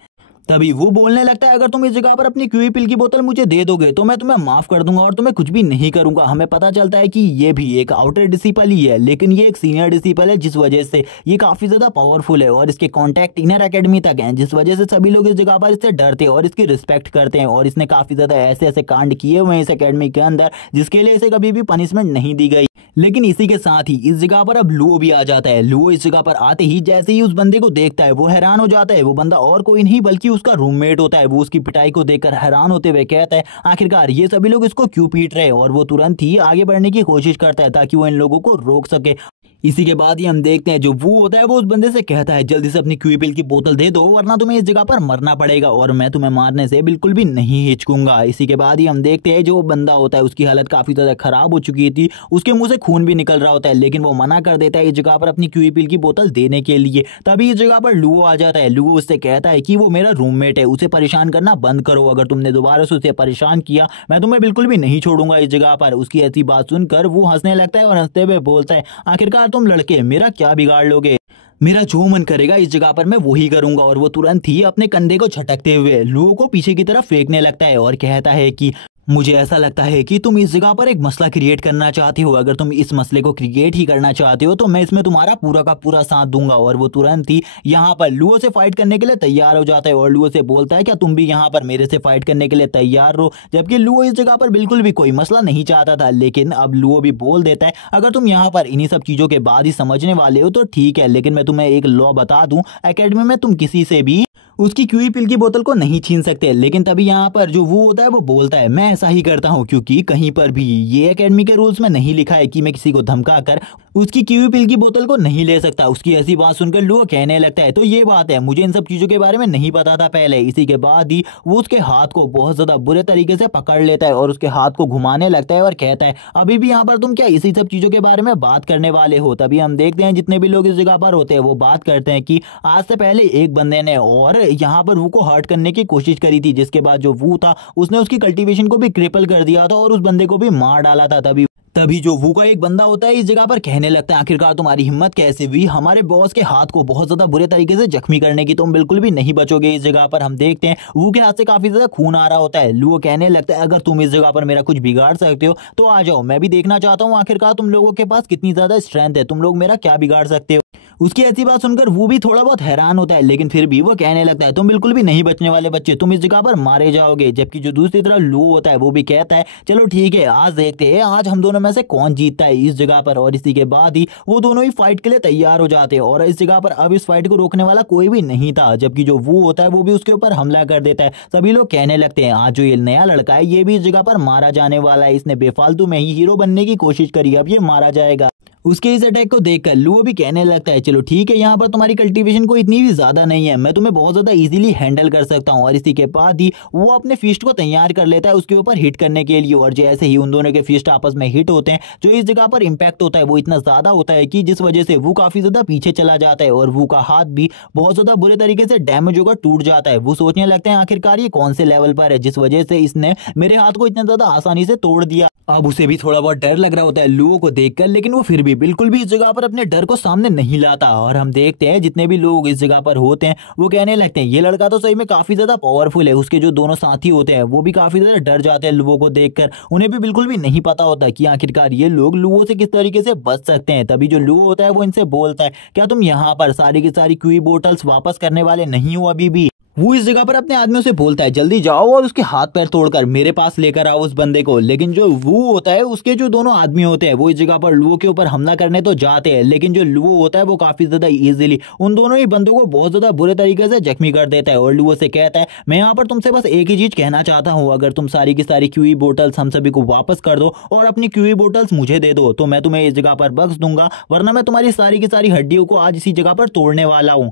तभी वो बोलने लगता है अगर तुम इस जगह पर अपनी क्यूई पिल की बोतल मुझे दे दोगे तो मैं तुम्हें माफ कर दूंगा और तुम्हें कुछ भी नहीं करूंगा। हमें पता चलता है कि ये भी एक आउटर डिसिपल ही है, लेकिन ये एक सीनियर डिसिपल है जिस वजह से ये काफी ज्यादा पावरफुल है और इसके कॉन्टैक्ट इनर एकेडमी तक हैं, जिस वजह से सभी लोग इस जगह पर इससे डरते हैं और इसकी रिस्पेक्ट करते हैं। और इसने काफी ज्यादा ऐसे ऐसे कांड किए हुए हैं इस एकेडमी के अंदर जिसके लिए इसे कभी भी पनिशमेंट नहीं दी गई। लेकिन इसी के साथ ही इस जगह पर अब लुओ भी आ जाता है। लुओ इस जगह पर आते ही जैसे ही उस बंदे को देखता है वो हैरान हो जाता है। वो बंदा और कोई नहीं बल्कि उसका रूममेट होता है। वो उसकी पिटाई को देखकर हैरान होते हुए कहता है आखिरकार ये सभी लोग इसको क्यों पीट रहे हैं, और वो तुरंत ही आगे बढ़ने की कोशिश करता है ताकि वो इन लोगों को रोक सके। इसी के बाद ही हम देखते हैं जो वो होता है वो उस बंदे से कहता है जल्दी से अपनी क्यूई पिल की बोतल दे दो वरना तुम्हें इस जगह पर मरना पड़ेगा और मैं तुम्हें मारने से बिल्कुल भी नहीं हिचकूंगा। इसी के बाद ही हम देखते हैं जो बंदा होता है उसकी हालत काफी ज्यादा खराब हो चुकी थी, उसके मुंह से खून भी निकल रहा होता है, लेकिन वो मना कर देता है इस जगह पर अपनी क्यूई पिल की बोतल देने के लिए। तभी इस जगह पर लुओ आ जाता है। लुओ उससे कहता है कि वो मेरा रूममेट है, उसे परेशान करना बंद करो, अगर तुमने दोबारा से उसे परेशान किया मैं तुम्हें बिल्कुल भी नहीं छोड़ूंगा इस जगह पर। उसकी ऐसी बात सुनकर वो हंसने लगता है और हंसते हुए बोलता है आखिरकार तुम लड़के मेरा क्या बिगाड़ लोगे, मेरा जो मन करेगा इस जगह पर मैं वही करूंगा। और वो तुरंत ही अपने कंधे को झटकते हुए लुओ को पीछे की तरफ फेंकने लगता है और कहता है कि मुझे ऐसा लगता है कि तुम इस जगह पर एक मसला क्रिएट करना चाहती हो, अगर तुम इस मसले को क्रिएट ही करना चाहते हो तो मैं इसमें तुम्हारा पूरा का पूरा साथ दूंगा। और वो तुरंत ही यहाँ पर लुओ से फाइट करने के लिए तैयार हो जाता है और लुओ से बोलता है क्या तुम भी यहाँ पर मेरे से फाइट करने के लिए तैयार हो, जबकि लुओ इस जगह पर बिल्कुल भी कोई मसला नहीं चाहता था। लेकिन अब लुओ भी बोल देता है अगर तुम यहाँ पर इन्हीं सब चीजों के बाद ही समझने वाले हो तो ठीक है, लेकिन मैं तुम्हें एक लॉ बता दूं, एकेडमी में तुम किसी से भी उसकी क्यूई पिल की बोतल को नहीं छीन सकते। लेकिन तभी यहाँ पर जो वो होता है वो बोलता है मैं ऐसा ही करता हूँ क्योंकि कहीं पर भी ये एकेडमी के रूल्स में नहीं लिखा है कि मैं किसी को धमका कर उसकी क्यूई पिल की बोतल को नहीं ले सकता। उसकी ऐसी बात सुनकर लुओ कहने लगता है तो ये बात है, मुझे इन सब चीजों के बारे में नहीं पता था पहले। इसी के बाद ही वो उसके हाथ को बहुत ज्यादा बुरे तरीके से पकड़ लेता है और उसके हाथ को घुमाने लगता है और कहता है अभी भी यहाँ पर तुम क्या इसी सब चीजों के बारे में बात करने वाले हो। तभी हम देखते हैं जितने भी लोग इस जगह पर होते हैं वो बात करते हैं कि आज से पहले एक बंदे ने और यहाँ पर वो को हर्ट करने की कोशिश करी थी, जिसके बाद जो वो था उसने उसकी कल्टीवेशन को भी क्रिपल कर दिया था और उस बंदे को भी मार डाला था। तभी जो वू का एक बंदा होता है इस जगह पर कहने लगता है, आखिरकार तुम्हारी हिम्मत कैसे हुई हमारे बॉस के हाथ को बहुत ज्यादा बुरे तरीके से जख्मी करने की, तुम बिल्कुल भी नहीं बचोगे। इस जगह पर हम देखते हैं वू के हाथ से काफी ज्यादा खून आ रहा होता है। लुओ कहने लगता है, अगर तुम इस जगह पर मेरा कुछ बिगाड़ सकते हो तो आ जाओ, मैं भी देखना चाहता हूँ आखिरकार तुम लोगों के पास कितनी ज्यादा स्ट्रेंथ है, तुम लोग मेरा क्या बिगाड़ सकते हो। उसकी ऐसी बात सुनकर वो भी थोड़ा बहुत हैरान होता है, लेकिन फिर भी वो कहने लगता है, तुम बिल्कुल भी नहीं बचने वाले बच्चे, तुम इस जगह पर मारे जाओगे। जबकि जो दूसरी तरफ लुओ होता है वो भी कहता है, चलो ठीक है, आज देखते हैं आज हम दोनों में से कौन जीतता है इस जगह पर। और इसी के बाद ही वो दोनों ही फाइट के लिए तैयार हो जाते हैं। और इस जगह पर अब इस फाइट को रोकने वाला कोई भी नहीं था, जबकि जो वो होता है वो भी उसके ऊपर हमला कर देता है। सभी लोग कहने लगते हैं, आज जो ये नया लड़का है ये भी इस जगह पर मारा जाने वाला है, इसने बेफालतू में ही हीरो बनने की कोशिश करी, अब ये मारा जाएगा। उसके इस अटैक को देखकर लुओ भी कहने लगता है, चलो ठीक है, यहाँ पर तुम्हारी कल्टीवेशन को इतनी भी ज्यादा नहीं है, मैं तुम्हें बहुत ज्यादा इजीली हैंडल कर सकता हूँ। और इसी के बाद ही वो अपने फिस्ट को तैयार कर लेता है उसके ऊपर हिट करने के लिए। और जैसे ही उन दोनों के फिस्ट आपस में हिट होते हैं, जो इस जगह पर इंपैक्ट होता है वो इतना ज्यादा होता है कि जिस वजह से वो काफी ज्यादा पीछे चला जाता है और वो का हाथ भी बहुत ज्यादा बुरे तरीके से डैमेज होकर टूट जाता है। वो सोचने लगते हैं, आखिरकार ये कौन से लेवल पर है जिस वजह से इसने मेरे हाथ को इतना ज्यादा आसानी से तोड़ दिया। अब उसे भी थोड़ा बहुत डर लग रहा होता है लुओ को देखकर, लेकिन वो फिर भी बिल्कुल भी इस जगह पर अपने डर को सामने नहीं लाता। और हम देखते हैं जितने भी लोग इस जगह पर होते हैं वो कहने लगते हैं, ये लड़का तो सही में काफी ज्यादा पावरफुल है। उसके जो दोनों साथी होते हैं वो भी काफी ज्यादा डर जाते हैं लुओ को देखकर, उन्हें भी बिल्कुल भी नहीं पता होता कि आखिरकार ये लोग लुओ से किस तरीके से बच सकते हैं। तभी जो लुओ होता है वो इनसे बोलता है, क्या तुम यहाँ पर सारी की सारी क्यूई बोटल्स वापस करने वाले नहीं हो अभी भी। वो इस जगह पर अपने आदमियों से बोलता है, जल्दी जाओ और उसके हाथ पैर तोड़कर मेरे पास लेकर आओ उस बंदे को। लेकिन जो वो होता है उसके जो दोनों आदमी होते हैं वो इस जगह पर लुओ के ऊपर हमला करने तो जाते हैं, लेकिन जो लुओ होता है वो काफी ज्यादा इजीली उन दोनों ही बंदों को बहुत ज्यादा बुरे तरीके से जख्मी कर देता है। और लुओ से कहता है, मैं यहाँ पर तुमसे बस एक ही चीज कहना चाहता हूँ, अगर तुम सारी की सारी क्यूई बोटल्स हम सभी को वापस कर दो और अपनी क्यूई बोटल्स मुझे दे दो तो मैं तुम्हें इस जगह पर बख्श दूंगा, वरना मैं तुम्हारी सारी की सारी हड्डियों को आज इसी जगह पर तोड़ने वाला हूँ।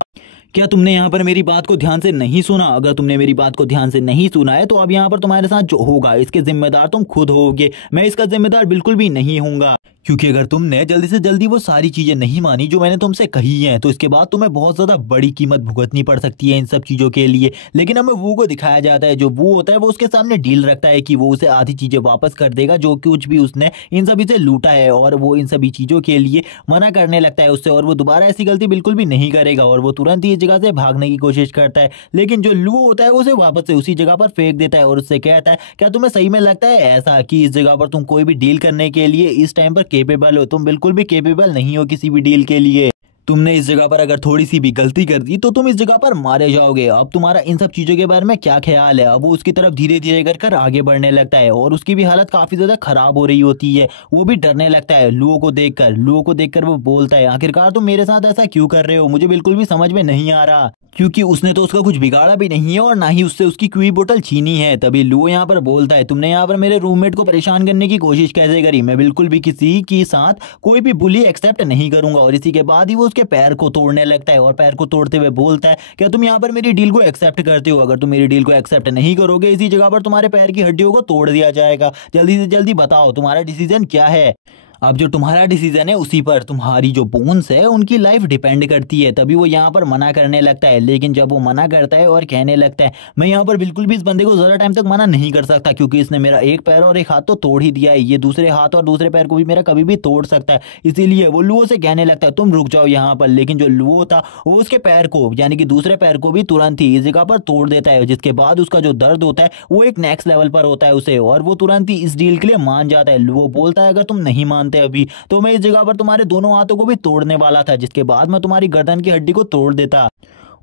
क्या तुमने यहाँ पर मेरी बात को ध्यान से नहीं सुना? अगर तुमने मेरी बात को ध्यान से नहीं सुना है तो अब यहाँ पर तुम्हारे साथ जो होगा इसके जिम्मेदार तुम खुद होगे, मैं इसका जिम्मेदार बिल्कुल भी नहीं हूँगा। क्योंकि अगर तुमने जल्दी से जल्दी वो सारी चीजें नहीं मानी जो मैंने तुमसे कही हैं तो इसके बाद तुम्हें बहुत ज्यादा बड़ी कीमत भुगतनी पड़ सकती है इन सब चीजों के लिए। लेकिन हमें वो को दिखाया जाता है, जो वो होता है वो उसके सामने डील रखता है कि वो उसे आधी चीजें वापस कर देगा जो कुछ भी उसने इन सभी से लूटा है, और वो इन सभी चीजों के लिए मना करने लगता है उससे, और वो दोबारा ऐसी गलती बिल्कुल भी नहीं करेगा। और वो तुरंत ही इस जगह से भागने की कोशिश करता है, लेकिन जो लुओ होता है उसे वापस से उसी जगह पर फेंक देता है और उससे कहता है, क्या तुम्हें सही में लगता है ऐसा कि इस जगह पर तुम कोई भी डील करने के लिए इस टाइम पर केपेबल हो? तुम बिल्कुल भी केपेबल नहीं हो किसी भी डील के लिए। तुमने इस जगह पर अगर थोड़ी सी भी गलती कर दी तो तुम इस जगह पर मारे जाओगे। अब तुम्हारा इन सब चीजों के बारे में क्या ख्याल है? अब वो उसकी तरफ धीरे धीरे कर आगे बढ़ने लगता है और उसकी भी हालत काफी ज्यादा खराब हो रही होती है। वो भी डरने लगता है लुओ को देखकर वो बोलता है, आखिरकार तुम मेरे साथ ऐसा क्यों कर रहे हो? मुझे बिल्कुल भी समझ में नहीं आ रहा, क्योंकि उसने तो उसका कुछ बिगाड़ा भी नहीं है और ना ही उससे उसकी क्यूई बोतल छीनी है। तभी लुओ यहाँ पर बोलता है, तुमने यहाँ पर मेरे रूममेट को परेशान करने की कोशिश कैसे करी? मैं बिल्कुल भी किसी के साथ कोई भी बुली एक्सेप्ट नहीं करूंगा। और इसी के बाद ही वो उसके पैर को तोड़ने लगता है और पैर को तोड़ते हुए बोलता है, क्या तुम यहाँ पर मेरी डील को एक्सेप्ट करते हो? अगर तुम मेरी डील को एक्सेप्ट नहीं करोगे इसी जगह पर तुम्हारे पैर की हड्डियों को तोड़ दिया जाएगा। जल्दी से जल्दी बताओ तुम्हारा डिसीजन क्या है? अब जो तुम्हारा डिसीजन है उसी पर तुम्हारी जो बोन्स है उनकी लाइफ डिपेंड करती है। तभी वो यहाँ पर मना करने लगता है, लेकिन जब वो मना करता है और कहने लगता है, मैं यहाँ पर बिल्कुल भी इस बंदे को ज़्यादा टाइम तक मना नहीं कर सकता क्योंकि इसने मेरा एक पैर और एक हाथ तो तोड़ ही दिया है, ये दूसरे हाथ और दूसरे पैर को भी मेरा कभी भी तोड़ सकता है। इसीलिए वो लुओ से कहने लगता है, तुम रुक जाओ यहाँ पर। लेकिन जो लुओ था वो उसके पैर को यानी कि दूसरे पैर को भी तुरंत ही इस जगह पर तोड़ देता है, जिसके बाद उसका जो दर्द होता है वो एक नेक्स्ट लेवल पर होता है उसे, और वो तुरंत ही इस डील के लिए मान जाता है। लुओ बोलता है, अगर तुम नहीं मानते अभी तो इस जगह पर तुम्हारे दोनों हाथों को भी तोड़ने वाला था, जिसके बाद मैं तुम्हारी गर्दन की हड्डी को तोड़ देता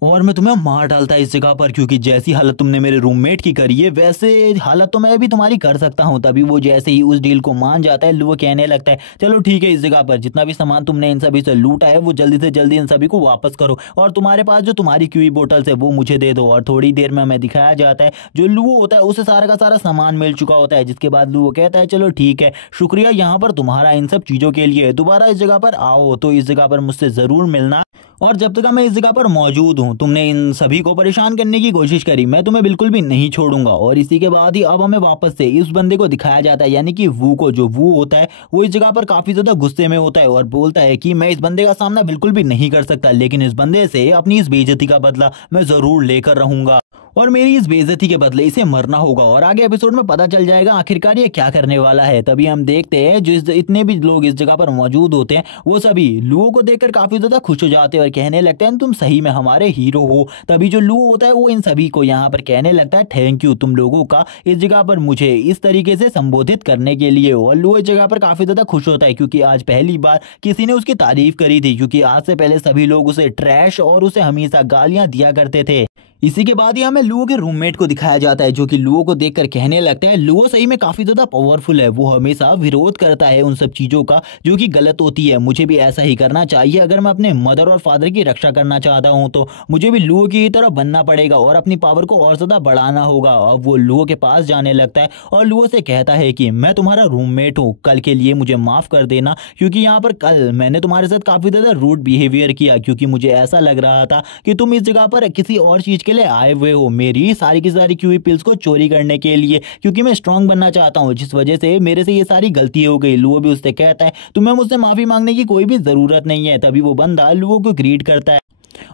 और मैं तुम्हें मार डालता इस जगह पर, क्योंकि जैसी हालत तुमने मेरे रूममेट की करी है वैसे हालत तो मैं भी तुम्हारी कर सकता हूं। तभी वो जैसे ही उस डील को मान जाता है लुओ कहने लगता है, चलो ठीक है, इस जगह पर जितना भी सामान तुमने इन सभी से लूटा है वो जल्दी से जल्दी इन सभी को वापस करो और तुम्हारे पास जो तुम्हारी क्यूई बोतल्स है वो मुझे दे दो। और थोड़ी देर में हमें दिखाया जाता है जो लुओ होता है उसे सारा का सारा सामान मिल चुका होता है, जिसके बाद लुओ कहता है, चलो ठीक है, शुक्रिया यहाँ पर तुम्हारा इन सब चीजों के लिए, दोबारा इस जगह पर आओ तो इस जगह पर मुझसे जरूर मिलना, और जब तक मैं इस जगह पर मौजूद हूँ तुमने इन सभी को परेशान करने की कोशिश करी, मैं तुम्हें बिल्कुल भी नहीं छोड़ूंगा। और इसी के बाद ही अब हमें वापस से इस बंदे को दिखाया जाता है, यानी कि वू को। जो वू होता है वो इस जगह पर काफी ज्यादा गुस्से में होता है और बोलता है कि मैं इस बंदे का सामना बिल्कुल भी नहीं कर सकता, लेकिन इस बंदे से अपनी इस बेइज्जती का बदला मैं जरूर लेकर रहूंगा। और मेरी इस बेइज्जती के बदले इसे मरना होगा और आगे एपिसोड में पता चल जाएगा आखिरकार ये क्या करने वाला है। तभी हम देखते हैं जो इतने भी लोग इस जगह पर मौजूद होते हैं वो सभी लुओ को देखकर काफी ज्यादा खुश हो जाते हैं और कहने लगते हैं तुम सही में हमारे हीरो हो। तभी जो लुओ होता है वो इन सभी को यहाँ पर कहने लगता है थैंक यू तुम लोगों का इस जगह पर मुझे इस तरीके से संबोधित करने के लिए। और लुओ इस जगह पर काफी ज्यादा खुश होता है क्योंकि आज पहली बार किसी ने उसकी तारीफ करी थी, क्योंकि आज से पहले सभी लोग उसे ट्रैश और उसे हमेशा गालियां दिया करते थे। इसी के बाद ही हमें लुओ के रूममेट को दिखाया जाता है जो कि लुओ को देखकर कहने लगता है लुओ सही में काफी ज्यादा पावरफुल है, वो हमेशा विरोध करता है उन सब चीजों का जो कि गलत होती है। मुझे भी ऐसा ही करना चाहिए, अगर मैं अपने मदर और फादर की रक्षा करना चाहता हूँ तो मुझे भी लुओ की तरह बनना पड़ेगा और अपनी पावर को और ज्यादा बढ़ाना होगा। अब वो लुओ के पास जाने लगता है और लुओ से कहता है कि मैं तुम्हारा रूममेट हूँ, कल के लिए मुझे माफ कर देना क्योंकि यहाँ पर कल मैंने तुम्हारे साथ काफी ज्यादा रूड बिहेवियर किया, क्योंकि मुझे ऐसा लग रहा था कि तुम इस जगह पर किसी और चीज के लिए आए हुए हो, मेरी सारी की सारी क्यूई पिल्स को चोरी करने के लिए, क्योंकि मैं स्ट्रांग बनना चाहता हूं, जिस वजह से मेरे से ये सारी गलती हो गई। लुओ भी उससे कहता है तुम्हें मुझसे माफी मांगने की कोई भी जरूरत नहीं है। तभी वो बंदा लुओ को ग्रीट करता है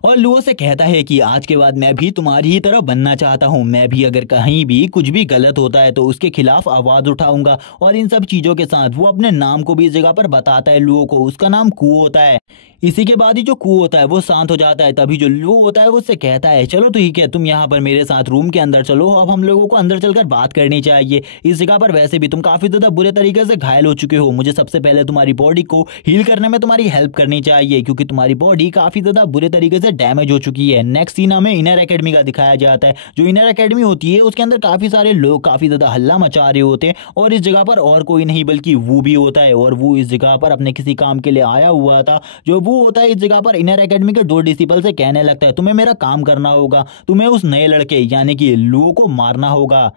और लुओ से कहता है कि आज के बाद मैं भी तुम्हारी ही तरह बनना चाहता हूं, मैं भी अगर कहीं भी कुछ भी गलत होता है तो उसके खिलाफ आवाज उठाऊंगा। और इन सब चीजों के साथ वो अपने नाम को भी इस जगह पर बताता है लुओ को, उसका नाम कू होता है। इसी के बाद ही जो कू होता है वो शांत हो जाता है। तभी जो लुओ होता है वो उससे कहता है चलो ठीक है तुम यहाँ पर मेरे साथ रूम के अंदर चलो, अब हम लोगों को अंदर चलकर बात करनी चाहिए। इस जगह पर वैसे भी तुम काफी ज्यादा बुरे तरीके से घायल हो चुके हो, मुझे सबसे पहले तुम्हारी बॉडी को हील करने में तुम्हारी हेल्प करनी चाहिए क्योंकि तुम्हारी बॉडी काफी ज्यादा बुरे तरीके से डैमेज हो चुकी है। नेक्स्ट सीन हमें इनर एकेडमी का दिखाया जाता है। जो इनर एकेडमी होती है उसके अंदर काफी सारे लोग काफी ज्यादा हल्ला मचा रहे होते हैं और इस जगह पर और कोई नहीं बल्कि वो भी होता है। और वो इस जगह पर अपने किसी काम के लिए आया हुआ था। जो वो होता है इस जगह पर इनर एकेडमी के 2 डिसिपल से कहने लगता है तुम्हें मेरा काम करना होगा, तुम्हें उस नए लड़के यानी कि लुओ को मारना होगा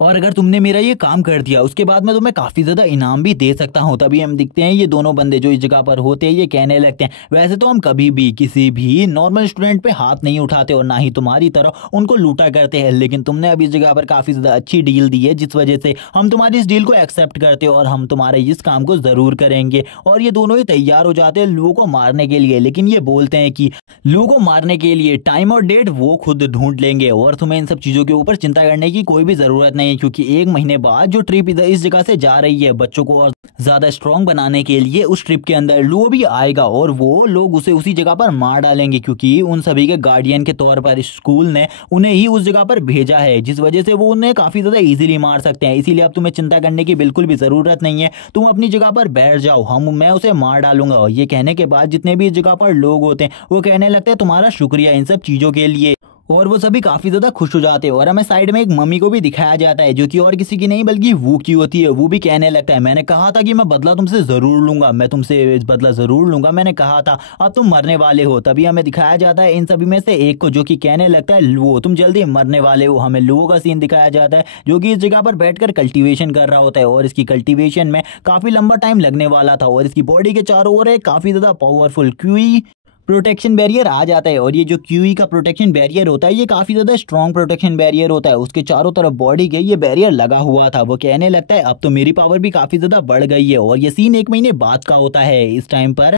और अगर तुमने मेरा ये काम कर दिया उसके बाद मैं तुम्हें काफी ज्यादा इनाम भी दे सकता हूं। तभी हम दिखते हैं ये दोनों बंदे जो इस जगह पर होते हैं ये कहने लगते हैं वैसे तो हम कभी भी किसी भी नॉर्मल स्टूडेंट पे हाथ नहीं उठाते और ना ही तुम्हारी तरह उनको लूटा करते हैं, लेकिन तुमने अभी इस जगह पर काफी ज्यादा अच्छी डील दी है जिस वजह से हम तुम्हारी इस डील को एक्सेप्ट करते हैं और हम तुम्हारे इस काम को जरूर करेंगे। और ये दोनों ही तैयार हो जाते हैं लुओ को मारने के लिए, लेकिन ये बोलते हैं कि लुओ को मारने के लिए टाइम और डेट वो खुद ढूंढ लेंगे और तुम्हें इन सब चीजों के ऊपर चिंता करने की कोई भी जरूरत नहीं है क्योंकि 1 महीने बाद जो ट्रिप इधर इस जगह से जा रही है बच्चों को और ज्यादा स्ट्रॉन्ग बनाने के लिए, उस ट्रिप के अंदर लुओ भी आएगा और वो लोग उसे उसी जगह पर मार डालेंगे क्योंकि उन सभी के गार्डियन के तौर पर स्कूल ने उन्हें ही उस जगह पर भेजा है, जिस वजह से वो उन्हें काफी ज्यादा इजीली मार सकते हैं। इसीलिए अब तुम्हें चिंता करने की बिल्कुल भी जरूरत नहीं है, तुम अपनी जगह पर बैठ जाओ, मैं उसे मार डालूंगा। और ये कहने के बाद जितने भी इस जगह पर लोग होते हैं वो कहने लगते हैं तुम्हारा शुक्रिया इन सब चीजों के लिए और वो सभी काफी ज्यादा खुश हो जाते हैं। और हमें साइड में एक मम्मी को भी दिखाया जाता है जो कि और किसी की नहीं बल्कि वो की होती है। वो भी कहने लगता है मैंने कहा था कि मैं बदला तुमसे जरूर लूंगा, मैं तुमसे बदला जरूर लूंगा, मैंने कहा था, अब तुम मरने वाले हो। तभी हमें दिखाया जाता है इन सभी में से एक को जो कि कहने लगता है लुओ तुम जल्दी मरने वाले हो। हमें लुओ का सीन दिखाया जाता है जो कि इस जगह पर बैठकर कल्टीवेशन कर रहा होता है और इसकी कल्टीवेशन में काफी लंबा टाइम लगने वाला था और इसकी बॉडी के चारों ओर काफी ज्यादा पावरफुल क्यूई प्रोटेक्शन बैरियर आ जाता है। और ये जो क्यूई का प्रोटेक्शन बैरियर होता है ये काफी ज्यादा स्ट्रॉन्ग प्रोटेक्शन बैरियर होता है, उसके चारों तरफ बॉडी के ये बैरियर लगा हुआ था। वो कहने लगता है अब तो मेरी पावर भी काफी ज्यादा बढ़ गई है। और ये सीन 1 महीने बाद का होता है। इस टाइम पर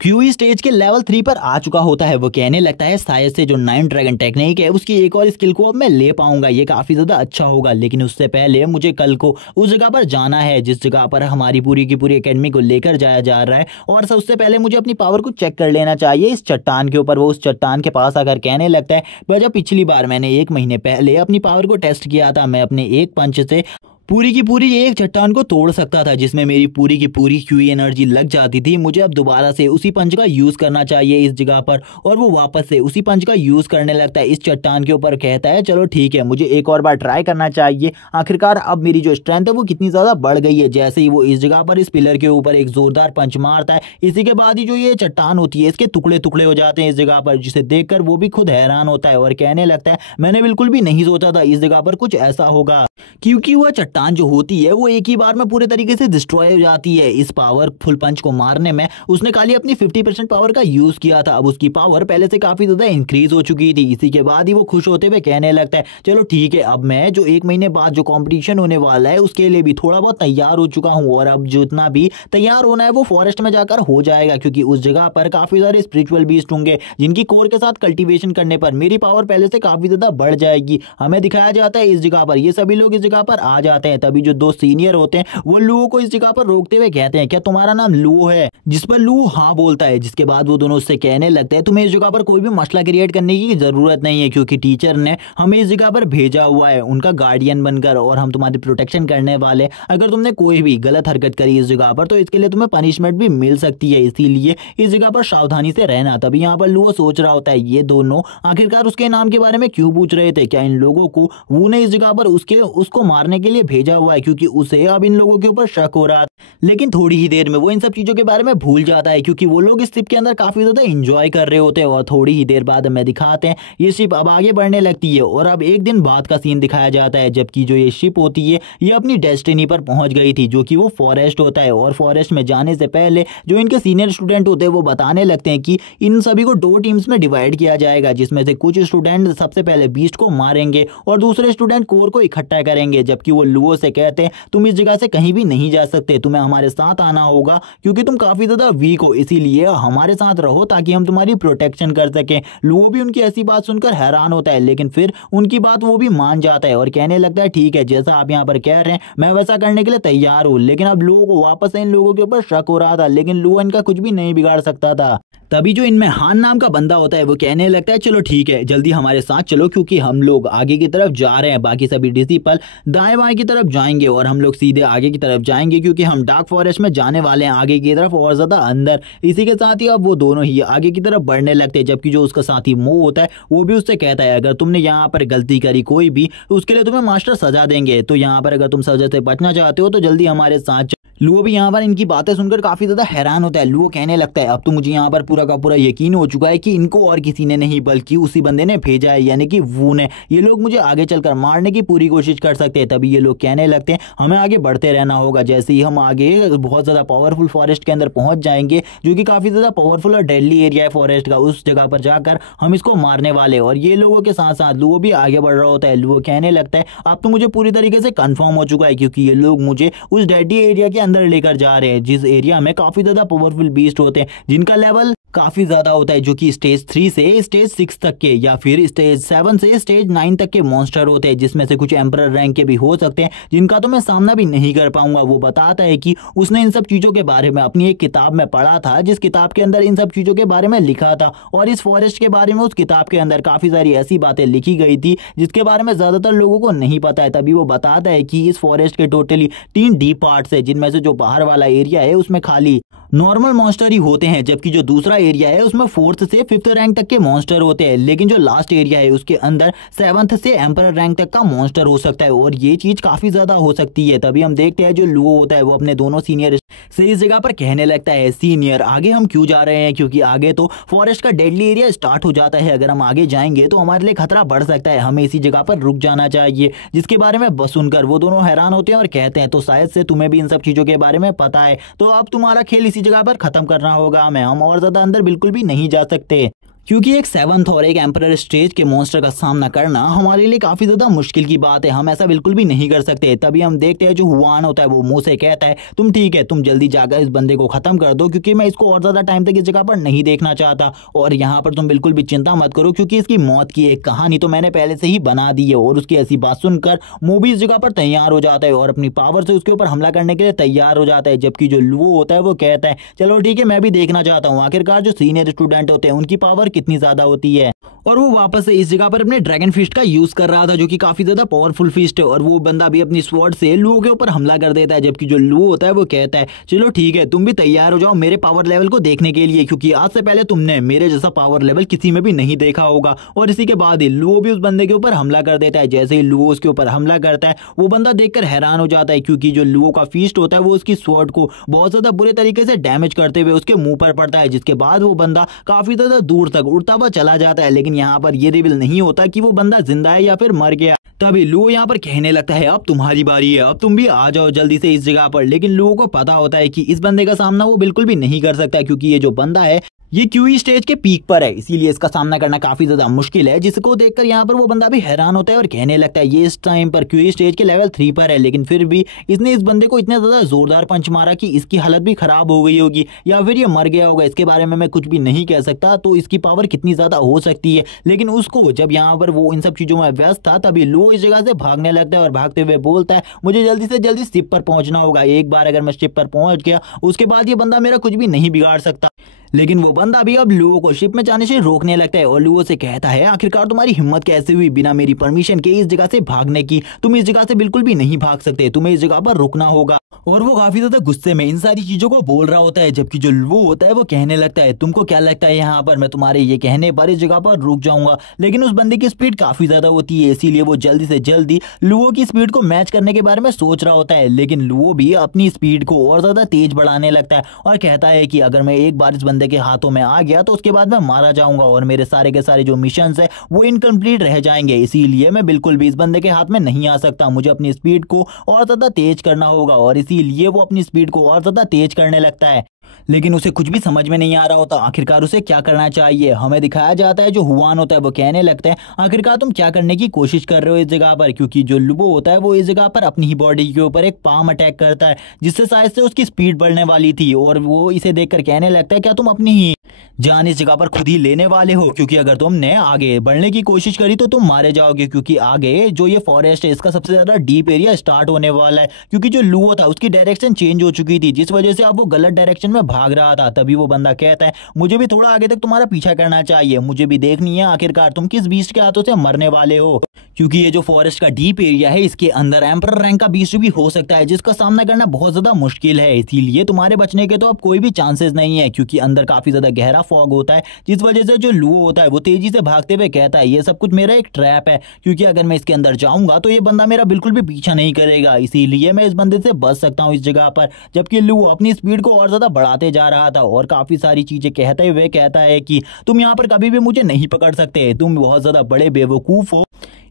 क्यूई स्टेज के लेवल 3 पर आ चुका होता है। वो कहने लगता है शायद से जो 9 ड्रैगन टेक्निक है उसकी एक और स्किल को अब मैं ले पाऊंगा, ये काफी ज्यादा अच्छा होगा, लेकिन उससे पहले मुझे कल को उस जगह पर जाना है जिस जगह पर हमारी पूरी की पूरी एकेडमी को लेकर जाया जा रहा है। और उससे पहले मुझे अपनी पावर को चेक कर लेना चाहिए इस चट्टान के ऊपर। वो उस चट्टान के पास आकर कहने लगता है जब पिछली बार मैंने 1 महीने पहले अपनी पावर को टेस्ट किया था मैं अपने एक पंच से पूरी की पूरी एक चट्टान को तोड़ सकता था जिसमें मेरी पूरी की पूरी क्यूई एनर्जी लग जाती थी। मुझे अब दोबारा से उसी पंच का यूज करना चाहिए इस जगह पर। और वो वापस से उसी पंच का यूज करने लगता है इस चट्टान के ऊपर। कहता है चलो ठीक है मुझे एक और बार ट्राई करना चाहिए, आखिरकार अब मेरी जो स्ट्रेंथ है वो कितनी ज्यादा बढ़ गई है। जैसे ही वो इस जगह पर इस पिलर के ऊपर एक जोरदार पंच मारता है इसी के बाद ही जो ये चट्टान होती है इसके टुकड़े टुकड़े हो जाते हैं इस जगह पर, जिसे देखकर वो भी खुद हैरान होता है और कहने लगता है मैंने बिल्कुल भी नहीं सोचा था इस जगह पर कुछ ऐसा होगा, क्योंकि वह चट्टान जो होती है वो एक ही बार में पूरे तरीके से डिस्ट्रॉय हो जाती है। इस पावरफुल पंच को मारने में उसने खाली अपनी 50% पावर का यूज किया था। अब उसकी पावर पहले से काफी ज्यादा इंक्रीज हो चुकी थी। इसी के बाद ही वो खुश होते हुए कहने लगता है चलो ठीक है, अब मैं जो 1 महीने बाद जो कंपटीशन होने वाला है उसके लिए भी थोड़ा बहुत तैयार हो चुका हूँ, और अब जितना भी तैयार होना है वो फॉरेस्ट में जाकर हो जाएगा, क्योंकि उस जगह पर काफी सारे स्पिरिचुअल बीस्ट होंगे जिनकी कोर के साथ कल्टीवेशन करने पर मेरी पावर पहले से काफी ज्यादा बढ़ जाएगी। हमें दिखाया जाता है इस जगह पर ये सभी लोग इस जगह पर आ जाते हैं। तभी जो 2 सीनियर होते हैं वो लुओ को इस जगह पर रोकते हुए कहते हैं क्या तुम्हारा नाम लुओ है? जिस पर लुओ हाँ बोलता है। जिसके बाद वो दोनों उससे कहने लगते हैं तुम्हें इस जगह पर कोई भी मसला क्रिएट करने की जरूरत नहीं है, क्योंकि टीचर ने हमें इस जगह पर भेजा हुआ है उनका गार्डियन बनकर, और हम तुम्हारी प्रोटेक्शन करने वाले। अगर तुमने कोई भी गलत हरकत करी इस जगह पर तो इसके लिए तुम्हें पनिशमेंट भी मिल सकती है, इसीलिए इस जगह पर सावधानी से रहना। तभी यहाँ पर लुओ सोच रहा होता है ये दोनों आखिरकार उसके नाम के बारे में क्यों पूछ रहे थे? क्या इन लोगों को वो ने इस जगह पर उसको मारने के लिए भेजा हुआ है, क्योंकि उसे अब इन लोगों के ऊपर शक हो रहा था। लेकिन थोड़ी ही देर में वो इन सब चीजों के बारे में भूल जाता है, क्योंकि वो लोग इस शिप के अंदर काफी ज्यादा एंजॉय कर रहे होते हैं। और थोड़ी ही देर बाद हमें दिखाते हैं ये शिप अब आगे बढ़ने लगती है, और अब एक दिन बाद का सीन दिखाया जाता है जबकि जो ये शिप होती है ये अपनी डेस्टिनी पर पहुंच गई थी, जो कि वो फॉरेस्ट होता है। और फॉरेस्ट में जाने से पहले जो इनके सीनियर स्टूडेंट होते हैं वो बताने लगते हैं कि इन सभी को 2 टीम्स में डिवाइड किया जाएगा, जिसमें से कुछ स्टूडेंट सबसे पहले बीस्ट को मारेंगे और दूसरे स्टूडेंट कोर को इकट्ठा करेंगे। जबकि वो लुओ से कहते हैं तुम इस जगह से कहीं भी नहीं जा सकते, तुम्हें हमारे साथ आना होगा क्योंकि तुम काफी ज्यादा वीक हो, इसीलिए हमारे साथ रहो ताकि हम तुम्हारी प्रोटेक्शन कर सकें। लुओ भी उनकी ऐसी बात सुनकर हैरान होता है, लेकिन फिर उनकी बात वो भी मान जाता है और कहने लगता है ठीक है जैसा आप यहाँ पर कह रहे हैं मैं वैसा करने के लिए तैयार हूँ। लेकिन अब लुओ को वापस से इन लोगों के ऊपर शक हो रहा था, लेकिन लुओ इनका कुछ भी नहीं बिगाड़ सकता था। तभी जो इनमें हान नाम का बंदा होता है वो कहने लगता है चलो ठीक है जल्दी हमारे साथ चलो, क्योंकि हम लोग आगे की तरफ जा रहे हैं। बाकी सभी डिसिपल दाएं बाएं की तरफ जाएंगे और हम लोग सीधे आगे की तरफ जाएंगे, क्योंकि हम डार्क फॉरेस्ट में जाने वाले हैं आगे की तरफ और ज्यादा अंदर। इसी के साथ ही अब वो दोनों ही आगे की तरफ बढ़ने लगते हैं, जबकि जो उसका साथी मो होता है वो भी उससे कहता है अगर तुमने यहाँ पर गलती करी कोई भी उसके लिए तुम्हें मास्टर सजा देंगे, तो यहाँ पर अगर तुम सजा से बचना चाहते हो तो जल्दी हमारे साथ। लुओ भी यहाँ पर इनकी बातें सुनकर काफी ज्यादा हैरान होता है। लुओ कहने लगता है अब तो मुझे यहाँ पर पूरा का पूरा यकीन हो चुका है कि इनको और किसी ने नहीं बल्कि उसी बंदे ने भेजा है, यानी कि वो ने। ये लोग मुझे आगे चलकर मारने की पूरी कोशिश कर सकते हैं। तभी ये लोग कहने लगते हैं हमें आगे बढ़ते रहना होगा। जैसे ही हम आगे बहुत ज्यादा पावरफुल फॉरेस्ट के अंदर पहुंच जाएंगे, जो कि काफी ज्यादा पावरफुल और डेडली एरिया है फॉरेस्ट का, उस जगह पर जाकर हम इसको मारने वाले। और ये लोगों के साथ साथ लुओ भी आगे बढ़ रहा होता है। लुओ कहने लगता है अब तो मुझे पूरी तरीके से कंफर्म हो चुका है, क्योंकि ये लोग मुझे उस डेडली एरिया के अंदर लेकर जा रहे हैं जिस एरिया में काफी ज्यादा पावरफुल बीस्ट होते हैं, जिनका लेवल काफी ज्यादा होता है, जो कि स्टेज 3 से स्टेज 6 तक के या फिर स्टेज 7 से स्टेज 9 तक के मॉन्स्टर होते हैं, जिसमें से कुछ एम्परर रैंक के भी हो सकते हैं जिनका तो मैं सामना भी नहीं कर पाऊंगा। वो बताता है कि उसने इन सब चीजों के बारे में अपनी एक किताब में पढ़ा था, जिस किताब के अंदर इन सब चीजों के बारे में लिखा था, और इस फॉरेस्ट के बारे में उस किताब के अंदर काफी सारी ऐसी बातें लिखी गई थी जिसके बारे में ज्यादातर लोगों को नहीं पता है। तभी वो बताता है कि इस फॉरेस्ट के टोटली 3 डीप पार्ट्स है, जिनमें से जो बाहर वाला एरिया है उसमें खाली नॉर्मल मॉन्स्टर ही होते हैं, जबकि जो दूसरा एरिया है उसमें 4th से 5th रैंक तक के मॉन्स्टर होते हैं। लेकिन जो लास्ट एरिया है उसके अंदर 7th से एम्परर रैंक तक का मॉन्स्टर हो सकता है, और ये चीज काफी ज्यादा हो सकती है। तभी हम देखते हैं जो लुओ होता है वो अपने दोनों सीनियर से इस जगह पर कहने लगता है सीनियर आगे हम क्यों जा रहे हैं, क्योंकि आगे तो फॉरेस्ट का डेडली एरिया स्टार्ट हो जाता है। अगर हम आगे जाएंगे तो हमारे लिए खतरा बढ़ सकता है, हमें इसी जगह पर रुक जाना चाहिए। जिसके बारे में बस सुनकर वो दोनों हैरान होते हैं और कहते हैं तो शायद से तुम्हें भी इन सब चीजों के बारे में पता है, तो अब तुम्हारा खेल इसी जगह पर खत्म करना होगा हमें, हम और ज्यादा अंदर बिल्कुल भी नहीं जा सकते, क्योंकि एक 7th और एक एम्परर स्टेज के मॉन्स्टर का सामना करना हमारे लिए काफी ज्यादा मुश्किल की बात है, हम ऐसा बिल्कुल भी नहीं कर सकते। तभी हम देखते हैं जो हुआन होता है वो मुंह से कहता है तुम ठीक है, तुम जल्दी जाकर इस बंदे को खत्म कर दो, क्योंकि मैं इसको और ज्यादा टाइम तक इस जगह पर नहीं देखना चाहता। और यहाँ पर तुम बिल्कुल भी चिंता मत करो, क्योंकि इसकी मौत की एक कहानी तो मैंने पहले से ही बना दी है। और उसकी ऐसी बात सुनकर मो भी इस जगह पर तैयार हो जाता है और अपनी पावर से उसके ऊपर हमला करने के लिए तैयार हो जाता है। जबकि जो लुओ होता है वो कहता है चलो ठीक है मैं भी देखना चाहता हूँ आखिरकार जो सीनियर स्टूडेंट होते हैं उनकी पावर कितनी ज्यादा होती है। और वो वापस से इस जगह पर अपने ड्रैगन फिस्ट का यूज कर रहा था, जो कि काफी ज्यादा पावरफुल फिस्ट है, और वो बंदा भी अपनी स्वॉर्ड से लुओ के ऊपर हमला कर देता है। जबकि जो लुओ होता है वो कहता है चलो ठीक है तुम भी तैयार हो जाओ मेरे पावर लेवल को देखने के लिए, क्योंकि आज से पहले तुमने मेरे जैसा पावर लेवल किसी में भी नहीं देखा होगा। और इसी के बाद ही लुओ भी उस बंदे के ऊपर हमला कर देता है। जैसे ही लुओ उसके ऊपर हमला करता है वो बंदा देखकर हैरान हो जाता है, क्योंकि जो लुओ का फीस्ट होता है वो उसकी स्वॉर्ड को बहुत ज्यादा बुरे तरीके से डैमेज करते हुए उसके मुंह पर पड़ता है। जिसके बाद वो बंदा काफी ज्यादा दूर तक तक उड़ता हुआ चला जाता है, लेकिन यहाँ पर ये रिवील नहीं होता कि वो बंदा जिंदा है या फिर मर गया। तभी लुओ यहाँ पर कहने लगता है अब तुम्हारी बारी है, अब तुम भी आ जाओ जल्दी से इस जगह पर। लेकिन लुओ को पता होता है कि इस बंदे का सामना वो बिल्कुल भी नहीं कर सकता, क्योंकि ये जो बंदा है ये क्यूई स्टेज के पीक पर है, इसीलिए इसका सामना करना काफी ज्यादा मुश्किल है। जिसको देखकर यहाँ पर वो बंदा भी हैरान होता है और कहने लगता है ये इस टाइम पर क्यूई स्टेज के लेवल 3 पर है, लेकिन फिर भी इसने इस बंदे को इतना ज्यादा जोरदार पंच मारा कि इसकी हालत भी खराब हो गई होगी या फिर ये मर गया होगा। इसके बारे में मैं कुछ भी नहीं कह सकता, तो इसकी पावर कितनी ज्यादा हो सकती है। लेकिन उसको जब यहाँ पर वो इन सब चीजों में व्यस्त था, तभी लुओ इस जगह से भागने लगता है और भागते हुए बोलता है मुझे जल्दी से जल्दी शिप पर पहुंचना होगा। एक बार अगर मैं शिप पर पहुंच गया उसके बाद ये बंदा मेरा कुछ भी नहीं बिगाड़ सकता। लेकिन वो बंदा भी अब लुओ को शिप में जाने से रोकने लगता है और लुओ से कहता है आखिरकार तुम्हारी हिम्मत कैसे हुई बिना मेरी परमिशन के इस जगह से भागने की? तुम इस जगह से बिल्कुल भी नहीं भाग सकते, तुम्हें इस जगह पर रुकना होगा। और वो काफी ज्यादा गुस्से में इन सारी चीजों को बोल रहा होता है, जबकि जो लुओ होता है वो कहने लगता है तुमको क्या लगता है यहाँ पर मैं तुम्हारे ये कहने पर इस जगह पर रुक जाऊंगा? लेकिन उस बंदे की स्पीड काफी ज्यादा होती है, इसीलिए वो जल्दी से जल्दी लुओ की स्पीड को मैच करने के बारे में सोच रहा होता है। लेकिन लुओ भी अपनी स्पीड को और ज्यादा तेज बढ़ाने लगता है और कहता है कि अगर मैं एक बार इस बंदे के हाथों में आ गया तो उसके बाद मैं मारा जाऊंगा और मेरे सारे के सारे जो मिशन है वो इनकम्प्लीट रह जाएंगे, इसीलिए मैं बिल्कुल भी इस बंदे के हाथ में नहीं आ सकता। मुझे अपनी स्पीड को और ज्यादा तेज करना होगा और इसीलिए वो अपनी स्पीड को और ज्यादा तेज करने लगता है। लेकिन उसे कुछ भी समझ में नहीं आ रहा होता आखिरकार उसे क्या करना चाहिए। हमें दिखाया जाता है जो हुआन होता है वो कहने लगता है आखिरकार तुम क्या करने की कोशिश कर रहे हो इस जगह पर? क्योंकि जो लुओ होता है वो इस जगह पर अपनी ही बॉडी के ऊपर एक पाम अटैक करता है, जिससे शायद से उसकी स्पीड बढ़ने वाली थी और वो इसे देखकर कहने लगता है क्या तुम अपनी ही जान इस जगह पर खुद ही लेने वाले हो? क्योंकि अगर तुमने आगे बढ़ने की कोशिश करी तो तुम मारे जाओगे, क्योंकि आगे जो ये फॉरेस्ट है इसका सबसे ज्यादा डीप एरिया स्टार्ट होने वाला है। क्योंकि जो लुओ था उसकी डायरेक्शन चेंज हो चुकी थी, जिस वजह से अब वो गलत डायरेक्शन में भाग रहा था। तभी वो बंदा कहता है मुझे भी थोड़ा आगे तक तुम्हारा पीछा करना चाहिए, मुझे भी देखनी है आखिरकार तुम किस बीस्ट के हाथों से मरने वाले हो। क्योंकि ये जो फॉरेस्ट का डीप एरिया है इसके अंदर एम्परर रैंक का बीस्ट भी हो सकता है, जिसका सामना करना बहुत ज्यादा मुश्किल है। इसीलिए तुम्हारे बचने के तो अब कोई भी चांसेस नहीं है, क्योंकि अंदर काफी ज्यादा गहरा फॉग होता है, जिस वजह से जो लुओ होता है वो तेजी से भागते हुए कहता है ये सब कुछ मेरा एक ट्रैप है, क्योंकि अगर मैं इसके अंदर जाऊंगा तो ये बंदा मेरा बिल्कुल भी पीछा नहीं करेगा, इसीलिए मैं इस बंदे से बच सकता हूँ इस जगह पर। जबकि लुओ अपनी स्पीड को और ज्यादा बढ़ाते जा रहा था और काफी सारी चीजें कहते हुए कहता है कि तुम यहाँ पर कभी भी मुझे नहीं पकड़ सकते, तुम बहुत ज्यादा बड़े बेवकूफ हो।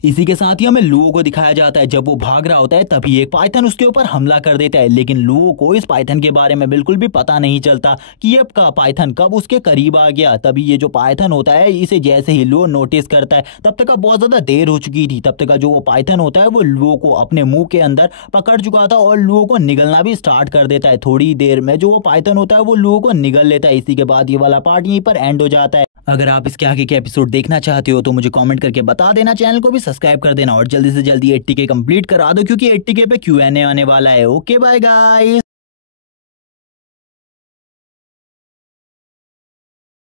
इसी के साथ ही हमें लुओ को दिखाया जाता है जब वो भाग रहा होता है तभी एक पाइथन उसके ऊपर हमला कर देता है, लेकिन लुओ को इस पाइथन के बारे में बिल्कुल भी पता नहीं चलता कि ये पाइथन कब उसके करीब आ गया। तभी ये जो पाइथन होता है इसे जैसे ही लुओ नोटिस करता है तब तक बहुत ज्यादा देर हो चुकी थी। तब तक जो वो पाइथन होता है वो लुओ को अपने मुंह के अंदर पकड़ चुका था और लुओ को निगलना भी स्टार्ट कर देता है। थोड़ी देर में जो वो पाइथन होता है वो लुओ को निगल लेता है। इसी के बाद ये वाला पार्ट यहीं पर एंड हो जाता है। अगर आप इसके आगे के एपिसोड देखना चाहते हो तो मुझे कमेंट करके बता देना, चैनल को भी सब्सक्राइब कर देना और जल्दी से जल्दी 80K कंप्लीट करा दो, क्योंकि 80K पे Q&A आने वाला है। Okay bye guys.